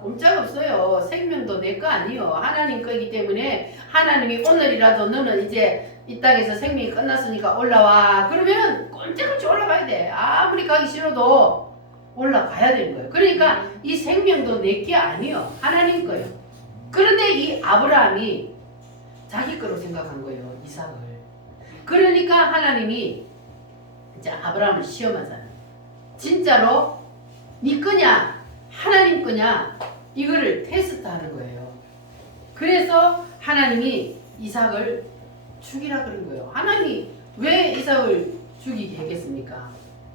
꼼짝없어요. 생명도 내 거 아니요. 하나님 거이기 때문에 하나님이 오늘이라도 너는 이제 이 땅에서 생명이 끝났으니까 올라와. 그러면 꼼짝없이 올라가야 돼. 아무리 가기 싫어도 올라가야 되는 거예요. 그러니까 이 생명도 내 게 아니요. 하나님 거예요. 그런데 이 아브라함이 자기 거로 생각한 거예요. 이삭을. 그러니까 하나님이 이제 아브라함을 시험하잖아요. 진짜로 네 거냐 하나님 거냐 이거를 테스트하는 거예요. 그래서 하나님이 이삭을 죽이라 그런 거예요. 하나님이 왜 이삭을 죽이게 했겠습니까?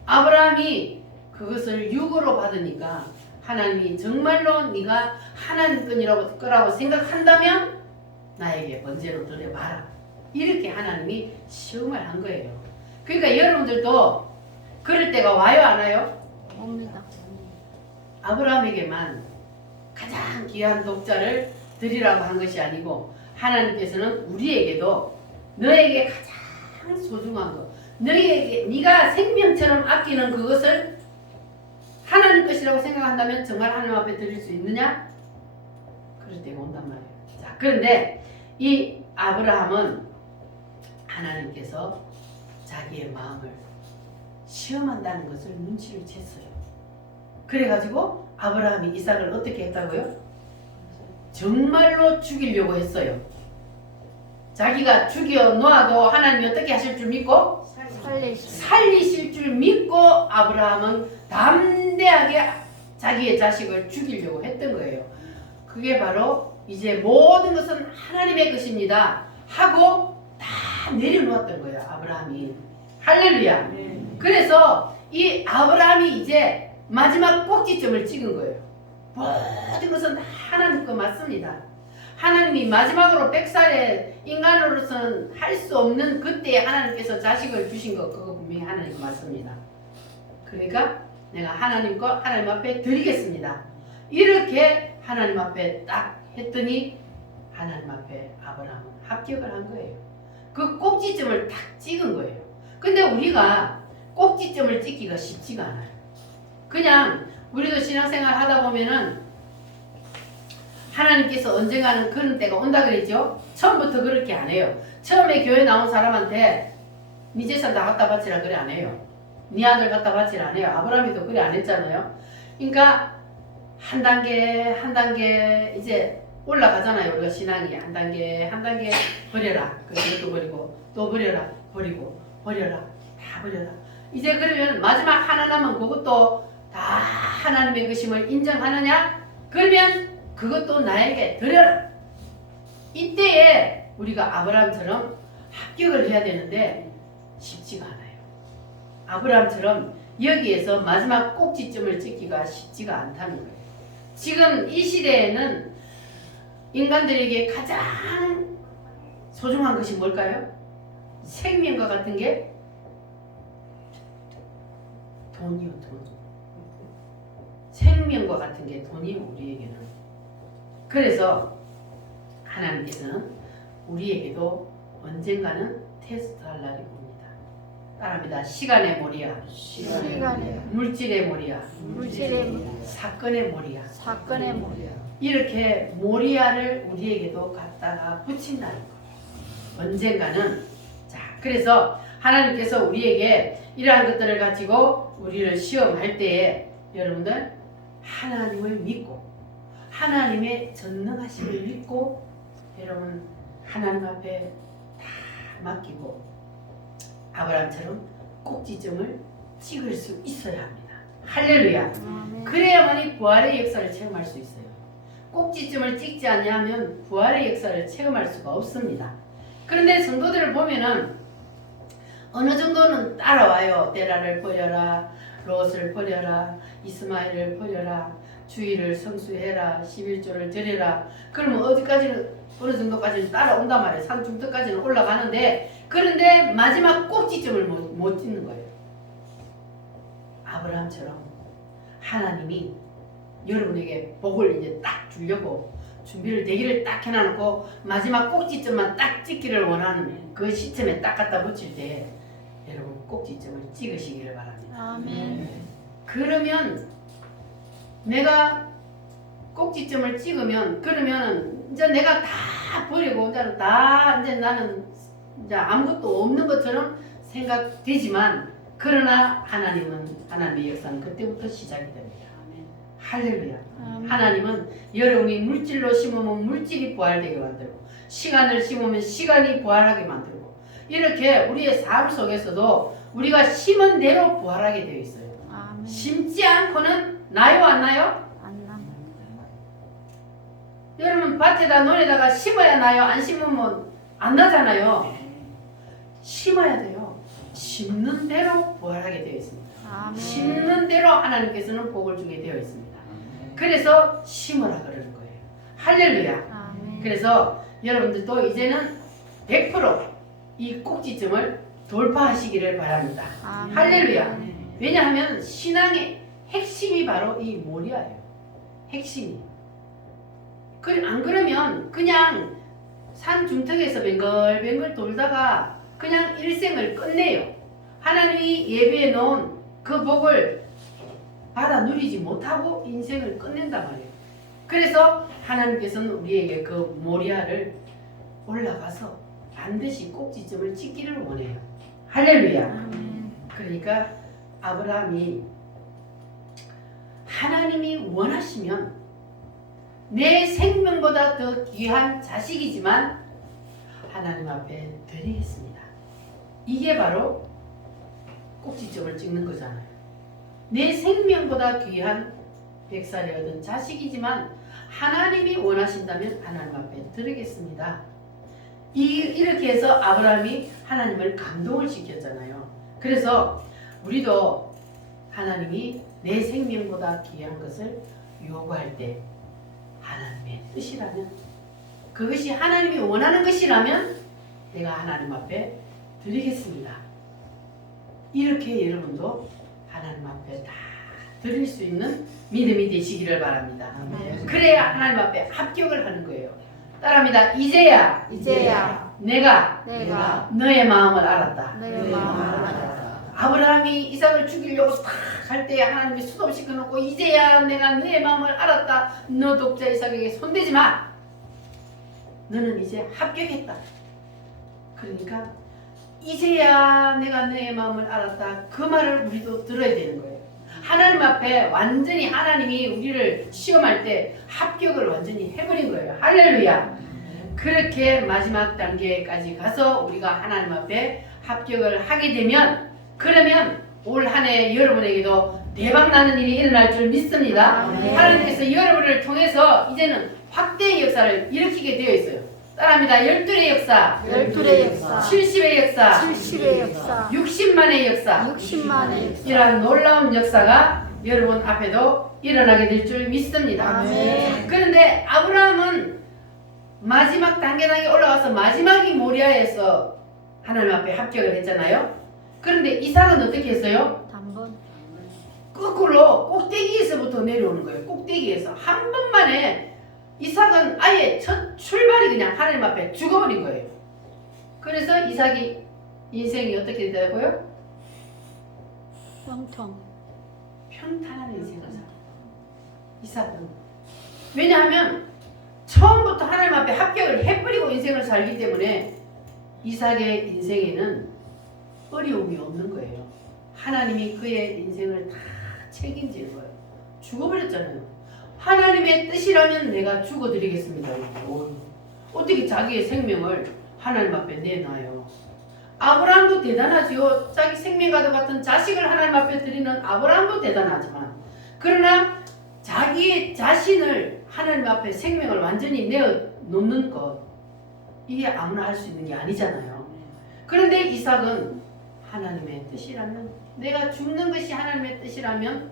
아브라함이 그것을 육으로 받으니까 하나님이 정말로 네가 하나님 거라고 생각한다면 나에게 번제로 드려봐라. 이렇게 하나님이 시험을 한 거예요. 그러니까 여러분들도 그럴 때가 와요 안 와요? 옵니다. 아브라함에게만 가장 귀한 독자를 드리라고 한 것이 아니고 하나님께서는 우리에게도 너에게 가장 소중한 것, 너에게 네가 생명처럼 아끼는 그것을 하나님 것이라고 생각한다면 정말 하나님 앞에 드릴 수 있느냐? 그럴 때가 온단 말이에요. 자, 그런데 이 아브라함은 하나님께서 자기의 마음을 시험한다는 것을 눈치를 챘어요. 그래가지고 아브라함이 이삭을 어떻게 했다고요? 정말로 죽이려고 했어요. 자기가 죽여 놓아도 하나님이 어떻게 하실 줄 믿고 살리실 줄 믿고 아브라함은 담대하게 자기의 자식을 죽이려고 했던 거예요. 그게 바로 이제 모든 것은 하나님의 것입니다 하고 다 내려놓았던 거예요. 아브라함이. 할렐루야. 그래서 이 아브라함이 이제 마지막 꼭지점을 찍은 거예요. 모든 것은 하나님 거 맞습니다. 하나님이 마지막으로 100살에 인간으로서는 할 수 없는 그때에 하나님께서 자식을 주신 거 그거 분명히 하나님 거 맞습니다. 그러니까 내가 하나님 거 하나님 앞에 드리겠습니다. 이렇게 하나님 앞에 딱 했더니 하나님 앞에 아브라함은 합격을 한 거예요. 그 꼭지점을 딱 찍은 거예요. 근데 우리가 꼭지점을 찍기가 쉽지가 않아요. 그냥 우리도 신앙생활 하다 보면은 하나님께서 언젠가는 그런 때가 온다 그랬죠. 처음부터 그렇게 안 해요. 처음에 교회 나온 사람한테 네 재산 다 갖다 바치라 그래 안 해요. 네 아들 갖다 바치라 안 해요. 아브라함이도 그래 안 했잖아요. 그러니까 한 단계 한 단계 이제 올라가잖아요. 우리가 신앙이 한 단계 한 단계 버려라. 그것도 버리고 또 버려라. 버리고 버려라. 다 버려라. 이제 그러면 마지막 하나 남은 그것도 다 하나님의 것임을 인정하느냐? 그러면 그것도 나에게 드려라. 이때에 우리가 아브라함처럼 합격을 해야 되는데 쉽지가 않아요. 아브라함처럼 여기에서 마지막 꼭지점을 찍기가 쉽지가 않다는 거예요. 지금 이 시대에는 인간들에게 가장 소중한 것이 뭘까요? 생명과 같은 게 돈이요, 돈. 생명과 같은 게 돈이요, 우리에게는. 그래서 하나님께서는 우리에게도 언젠가는 테스트할 날이 옵니다. 따라합니다. 시간의 몰이야. 물질의 몰이야. 사건의 몰이야. 이렇게 모리아를 우리에게도 갖다가 붙인다는 거예요. 언젠가는. 자, 그래서 하나님께서 우리에게 이러한 것들을 가지고 우리를 시험할 때에 여러분들 하나님을 믿고 하나님의 전능하심을 믿고 여러분 하나님 앞에 다 맡기고 아브라함처럼 꼭지점을 찍을 수 있어야 합니다. 할렐루야. 그래야만이 부활의 역사를 체험할 수 있어요. 꼭지점을 찍지 않냐면 부활의 역사를 체험할 수가 없습니다. 그런데 성도들을 보면은 어느 정도는 따라와요. 데라를 버려라, 롯을 버려라, 이스마엘을 버려라, 주의를 성수해라, 11조를 드려라. 그러면 어디까지는 어느 정도까지는 따라온단 말이에요. 산 중턱까지는 올라가는데 그런데 마지막 꼭지점을 못 찍는 거예요. 아브라함처럼 하나님이 여러분에게 복을 이제 딱 주려고 준비를 대기를 딱 해놔놓고 마지막 꼭지점만 딱 찍기를 원하는 그 시점에 딱 갖다 붙일 때 여러분 꼭지점을 찍으시기를 바랍니다. 아멘. 그러면 내가 꼭지점을 찍으면 그러면 이제 내가 다 버리고 이제 다 이제 나는 이제 아무것도 없는 것처럼 생각되지만 그러나 하나님의 역사는 그때부터 시작이 됩니다. 할렐루야. 하나님은 여러분이 물질로 심으면 물질이 부활되게 만들고 시간을 심으면 시간이 부활하게 만들고 이렇게 우리의 삶 속에서도 우리가 심은 대로 부활하게 되어 있어요. 아멘. 심지 않고는 나요 안 나요? 안 나. 여러분 밭에다 논에다가 심어야 나요? 안 심으면 안 나잖아요. 심어야 돼요. 심는 대로 부활하게 되어 있습니다. 아멘. 심는 대로 하나님께서는 복을 주게 되어 있습니다. 그래서 심으라 그러는 거예요. 할렐루야. 아멘. 그래서 여러분들도 이제는 100%이 꼭지점을 돌파하시기를 바랍니다. 아멘. 할렐루야. 왜냐하면 신앙의 핵심이 바로 이 모리아예요. 핵심이. 안 그러면 그냥 산 중턱에서 뱅글뱅글 돌다가 그냥 일생을 끝내요. 하나님이 예배해 놓은 그 복을 받아 누리지 못하고 인생을 끝낸단 말이에요. 그래서 하나님께서는 우리에게 그 모리아를 올라가서 반드시 꼭지점을 찍기를 원해요. 할렐루야. 아멘. 그러니까 아브라함이 하나님이 원하시면 내 생명보다 더 귀한 자식이지만 하나님 앞에 드리겠습니다. 이게 바로 꼭지점을 찍는 거잖아요. 내 생명보다 귀한 100살에 얻은 자식이지만 하나님이 원하신다면 하나님 앞에 드리겠습니다. 이렇게 해서 아브라함이 하나님을 감동을 시켰잖아요. 그래서 우리도 하나님이 내 생명보다 귀한 것을 요구할 때 하나님의 뜻이라면, 그것이 하나님이 원하는 것이라면 내가 하나님 앞에 드리겠습니다. 이렇게 여러분도 하나님 앞에 다 드릴 수 있는 믿음이 되시기를 바랍니다. 아멘. 그래야 하나님 앞에 합격을 하는 거예요. 따라합니다. 이제야 이제야 내가 내가 너의 마음을 알았다. 너의 마음을 알았다. 아브라함이 이삭을 죽이려고 할 때 하나님이 수도 없이 끊었고, 이제야 내가 너의 마음을 알았다. 너 독자 이삭에게 손대지 마. 너는 이제 합격했다. 그러니까 이제야 내가 너의 마음을 알았다. 그 말을 우리도 들어야 되는 거예요. 하나님 앞에 완전히 하나님이 우리를 시험할 때 합격을 완전히 해버린 거예요. 할렐루야. 그렇게 마지막 단계까지 가서 우리가 하나님 앞에 합격을 하게 되면, 그러면 올 한 해 여러분에게도 대박나는 일이 일어날 줄 믿습니다. 아멘. 하나님께서 여러분을 통해서 이제는 확대의 역사를 일으키게 되어 있어요. 따라합니다. 열둘의 역사, 열둘의 역사 70의 역사, 70의 역사 60만의 역사, 60만의 역사 이러한 놀라운 역사가 여러분 앞에도 일어나게 될 줄 믿습니다. 아멘. 그런데 아브라함은 마지막 단계에 올라가서 마지막이 모리아에서 하나님 앞에 합격을 했잖아요. 그런데 이삭은 어떻게 했어요? 단번 거꾸로 꼭대기에서부터 내려오는 거예요. 꼭대기에서 한 번만에 이삭은 아예 첫 출발이 그냥 하나님 앞에 죽어버린 거예요. 그래서 이삭이 인생이 어떻게 되고요? 영통 평탄한 인생을 살아요. 이삭은. 왜냐하면 처음부터 하나님 앞에 합격을 해버리고 인생을 살기 때문에 이삭의 인생에는 어려움이 없는 거예요. 하나님이 그의 인생을 다 책임질 거예요. 죽어버렸잖아요. 하나님의 뜻이라면 내가 죽어드리겠습니다. 어떻게 자기의 생명을 하나님 앞에 내놔요? 아브라함도 대단하지요. 자기 생명과도 같은 자식을 하나님 앞에 드리는 아브라함도 대단하지만, 그러나 자기의 자신을 하나님 앞에 생명을 완전히 내어놓는 것, 이게 아무나 할 수 있는 게 아니잖아요. 그런데 이삭은 하나님의 뜻이라면, 내가 죽는 것이 하나님의 뜻이라면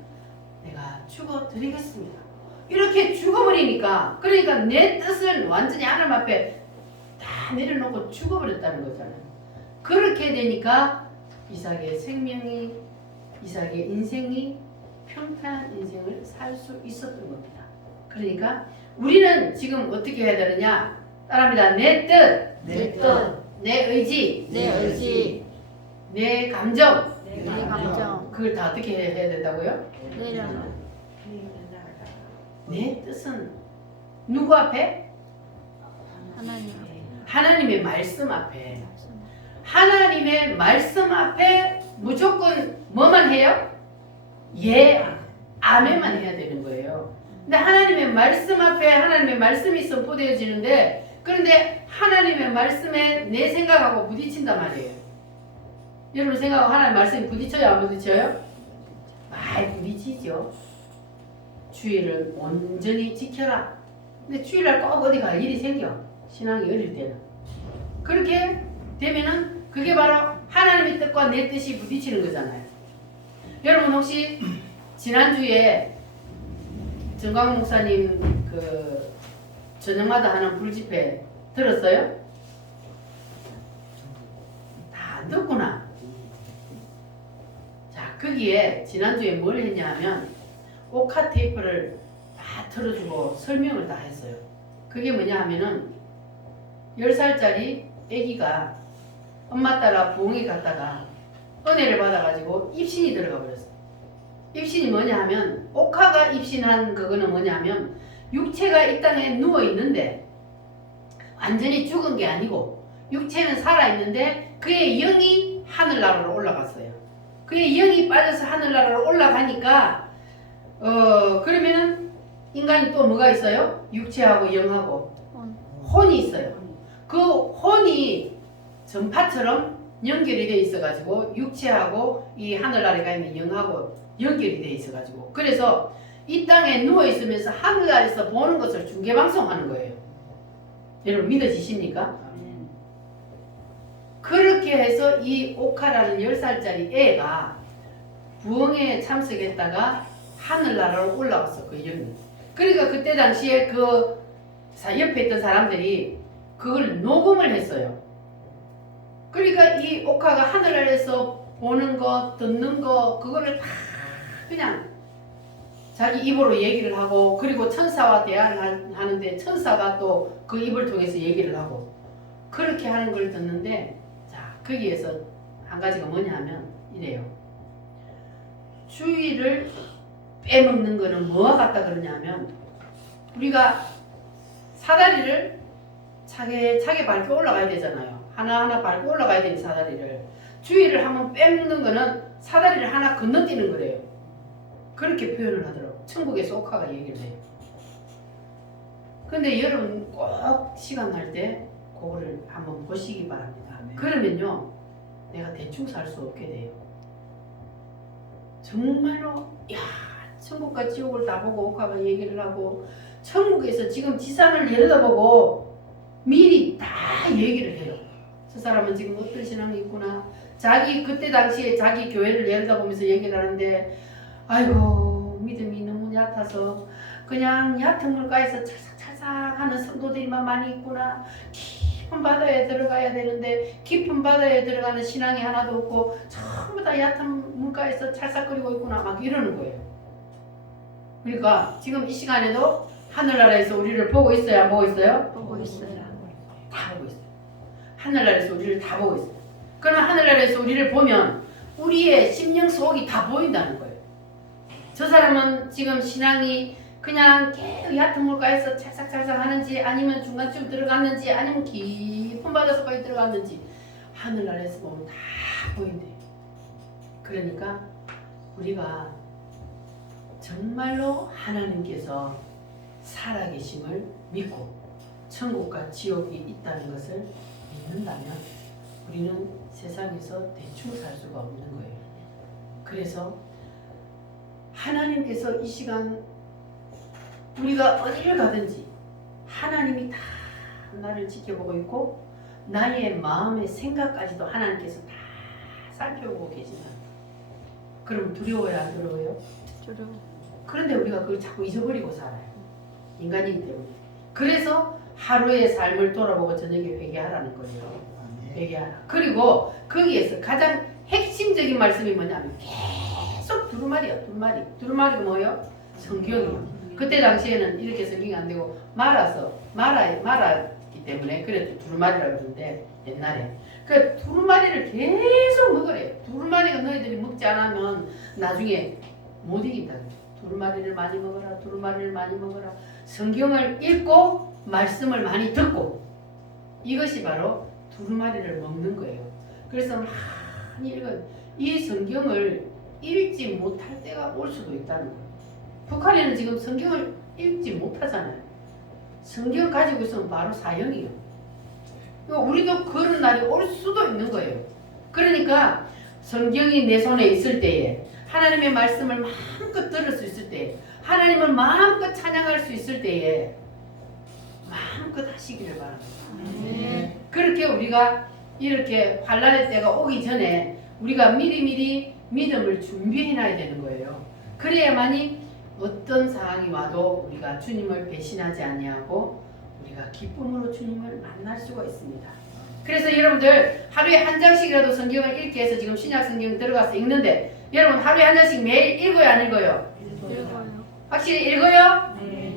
내가 죽어드리겠습니다. 이렇게 죽어버리니까, 그러니까 내 뜻을 완전히 하나님 앞에 다 내려놓고 죽어버렸다는 거잖아요. 그렇게 되니까 이삭의 생명이, 이삭의 인생이 평탄한 인생을 살 수 있었던 겁니다. 그러니까 우리는 지금 어떻게 해야 되느냐? 따라합니다. 내 뜻, 내 뜻, 내 의지, 내 의지, 내 감정, 내 감정 그걸 다 어떻게 해야 된다고요? 내려놓 내 뜻은 누구 앞에? 하나님 하나님의 말씀 앞에. 하나님의 말씀 앞에 무조건 뭐만 해요? 예, 아멘만 해야 되는 거예요. 근데 하나님의 말씀 앞에 하나님의 말씀이 선포되어지는데, 그런데 하나님의 말씀에 내 생각하고 부딪힌단 말이에요. 여러분 생각하고 하나님의 말씀이 부딪혀요? 안 부딪혀요? 많이 부딪히죠. 주의를 온전히 지켜라. 근데 주일날 꼭 어디 갈 일이 생겨. 신앙이 어릴 때는. 그렇게 되면은 그게 바로 하나님의 뜻과 내 뜻이 부딪히는 거잖아요. 여러분 혹시 지난주에 정광 목사님 그 저녁마다 하는 불집회 들었어요? 다 안 듣구나. 자, 거기에 지난주에 뭘 했냐 하면 옥카 테이프를 다 틀어주고 설명을 다 했어요. 그게 뭐냐 하면은 10살짜리 아기가 엄마 따라 부흥회 갔다가 은혜를 받아가지고 입신이 들어가 버렸어. 입신이 뭐냐 하면 옥화가 입신한 그거는 뭐냐 하면 육체가 이 땅에 누워 있는데 완전히 죽은 게 아니고 육체는 살아있는데 그의 영이 하늘나라로 올라갔어요. 그의 영이 빠져서 하늘나라로 올라가니까 그러면은 인간이 또 뭐가 있어요? 육체하고 영하고 혼이 있어요. 그 혼이 전파처럼 연결이 돼 있어가지고 육체하고 이 하늘나라에 가 있는 영하고 연결이 돼 있어가지고 그래서 이 땅에 누워 있으면서 하늘나라에서 보는 것을 중계방송하는 거예요. 여러분 믿어지십니까? 그렇게 해서 이 옥화라는 10살짜리 애가 부흥회에 참석했다가 하늘나라로 올라갔어. 그 영이. 그러니까 그때 당시에 그 옆에 있던 사람들이 그걸 녹음을 했어요. 그러니까 이 옥화가 하늘나라에서 보는 거 듣는 거 그거를 다 그냥 자기 입으로 얘기를 하고 그리고 천사와 대화를 하는데 천사가 또 그 입을 통해서 얘기를 하고 그렇게 하는 걸 듣는데 자 거기에서 한 가지가 뭐냐 하면 이래요. 주의를 빼먹는 거는 뭐와 같다 그러냐면 우리가 사다리를 차게 밟고 올라가야 되잖아요. 하나하나 밟고 올라가야 되는 사다리를 주의를 한번 빼먹는 거는 사다리를 하나 건너뛰는 거래요. 그렇게 표현을 하더라고요. 천국에서 옥화가 얘기를 해요. 근데 여러분 꼭 시간 날 때 그거를 한번 보시기 바랍니다. 그러면요 내가 대충 살 수 없게 돼요. 정말로 야 천국과 지옥을 다 보고 옥화가 얘기를 하고 천국에서 지금 지상을 내려다보고 미리 다 얘기를 해요. 저 사람은 지금 어떤 신앙이 있구나. 자기 그때 당시에 자기 교회를 내려다보면서 얘기를 하는데 아이고 믿음이 너무 얕아서 그냥 얕은 물가에서 찰싹찰싹 하는 성도들만 많이 있구나. 깊은 바다에 들어가야 되는데 깊은 바다에 들어가는 신앙이 하나도 없고 전부 다 얕은 물가에서 찰싹거리고 있구나 막 이러는 거예요. 그러니까 지금 이 시간에도 하늘나라에서 우리를 보고 있어요? 안 보고 있어요? 보고 있어요. 다 보고 있어요. 하늘나라에서 우리를 다 보고 있어요. 그러면 하늘나라에서 우리를 보면 우리의 심령 속이 다 보인다는 거예요. 저 사람은 지금 신앙이 그냥 계속 얕은 물가에서 찰싹찰싹 하는지 아니면 중간쯤 들어갔는지 아니면 깊은 바닷속까지 들어갔는지 하늘나라에서 보면 다 보인대요. 그러니까 우리가 정말로 하나님께서 살아계심을 믿고 천국과 지옥이 있다는 것을 믿는다면 우리는 세상에서 대충 살 수가 없는 거예요. 그래서 하나님께서 이 시간 우리가 어디를 가든지 하나님이 다 나를 지켜보고 있고 나의 마음의 생각까지도 하나님께서 다 살펴보고 계시다. 그럼 두려워요? 안 두려워요? 두려워. 그런데 우리가 그걸 자꾸 잊어버리고 살아요. 인간이기 때문에. 그래서 하루의 삶을 돌아보고 저녁에 회개하라는 거예요. 회개하라. 그리고 거기에서 가장 핵심적인 말씀이 뭐냐면 계속 두루마리야. 두루마리가 뭐예요? 성경이요. 그때 당시에는 이렇게 성경이 안 되고 말았기 때문에 그래도 두루마리라고 그러는데 옛날에 그 두루마리를 계속 먹으래요. 두루마리가 너희들이 먹지 않으면 나중에 못 이긴다. 두루마리를 많이 먹어라. 두루마리를 많이 먹어라. 성경을 읽고 말씀을 많이 듣고 이것이 바로 두루마리를 먹는 거예요. 그래서 많이 읽은 이 성경을 읽지 못할 때가 올 수도 있다는 거예요. 북한에는 지금 성경을 읽지 못하잖아요. 성경 가지고 있으면 바로 사형이에요. 우리도 그런 날이 올 수도 있는 거예요. 그러니까 성경이 내 손에 있을 때에 하나님의 말씀을 마음껏 들을 수 있을 때에 하나님을 마음껏 찬양할 수 있을 때에 마음껏 하시기를 바랍니다. 네. 그렇게 우리가 이렇게 환난의 때가 오기 전에 우리가 미리미리 믿음을 준비해놔야 되는 거예요. 그래야만이 어떤 상황이 와도 우리가 주님을 배신하지 아니하고 우리가 기쁨으로 주님을 만날 수가 있습니다. 그래서 여러분들 하루에 한 장씩이라도 성경을 읽기 위해서 지금 신약 성경 들어가서 읽는데 여러분 하루에 한 장씩 매일 읽어요? 안 읽어요? 읽어요. 확실히 읽어요? 네.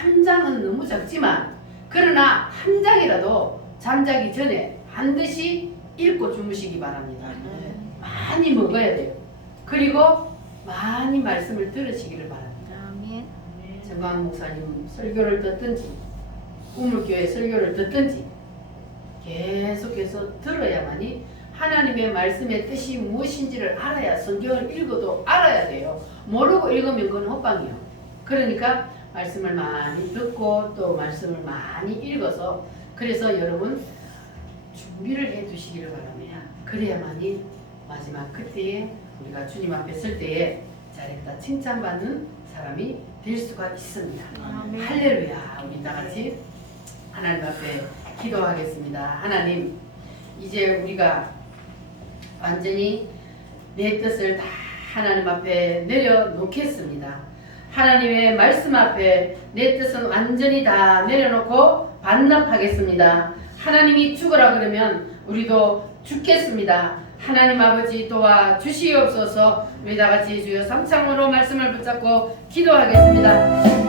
한 장은 너무 작지만 그러나 한 장이라도 잠자기 전에 반드시 읽고 주무시기 바랍니다. 많이 먹어야 돼요. 그리고 많이 말씀을 들으시기를 바랍니다. 아멘. 정광 목사님 설교를 듣든지 우물교회 설교를 듣든지 계속해서 들어야만이 하나님의 말씀의 뜻이 무엇인지를 알아야 성경을 읽어도 알아야 돼요. 모르고 읽으면 그건 헛방이요. 그러니까 말씀을 많이 듣고 또 말씀을 많이 읽어서 그래서 여러분 준비를 해 두시기를 바랍니다. 그래야만이 마지막 그때에 우리가 주님 앞에 설 때에 잘했다 칭찬받는 사람이 될 수가 있습니다. 아멘. 할렐루야. 우리 다 같이 하나님 앞에 기도하겠습니다. 하나님, 이제 우리가 완전히 내 뜻을 다 하나님 앞에 내려놓겠습니다. 하나님의 말씀 앞에 내 뜻은 완전히 다 내려놓고 반납하겠습니다. 하나님이 죽으라 그러면 우리도 죽겠습니다. 하나님 아버지 도와 주시옵소서. 우리 다 같이 주여 삼창으로 말씀을 붙잡고 기도하겠습니다.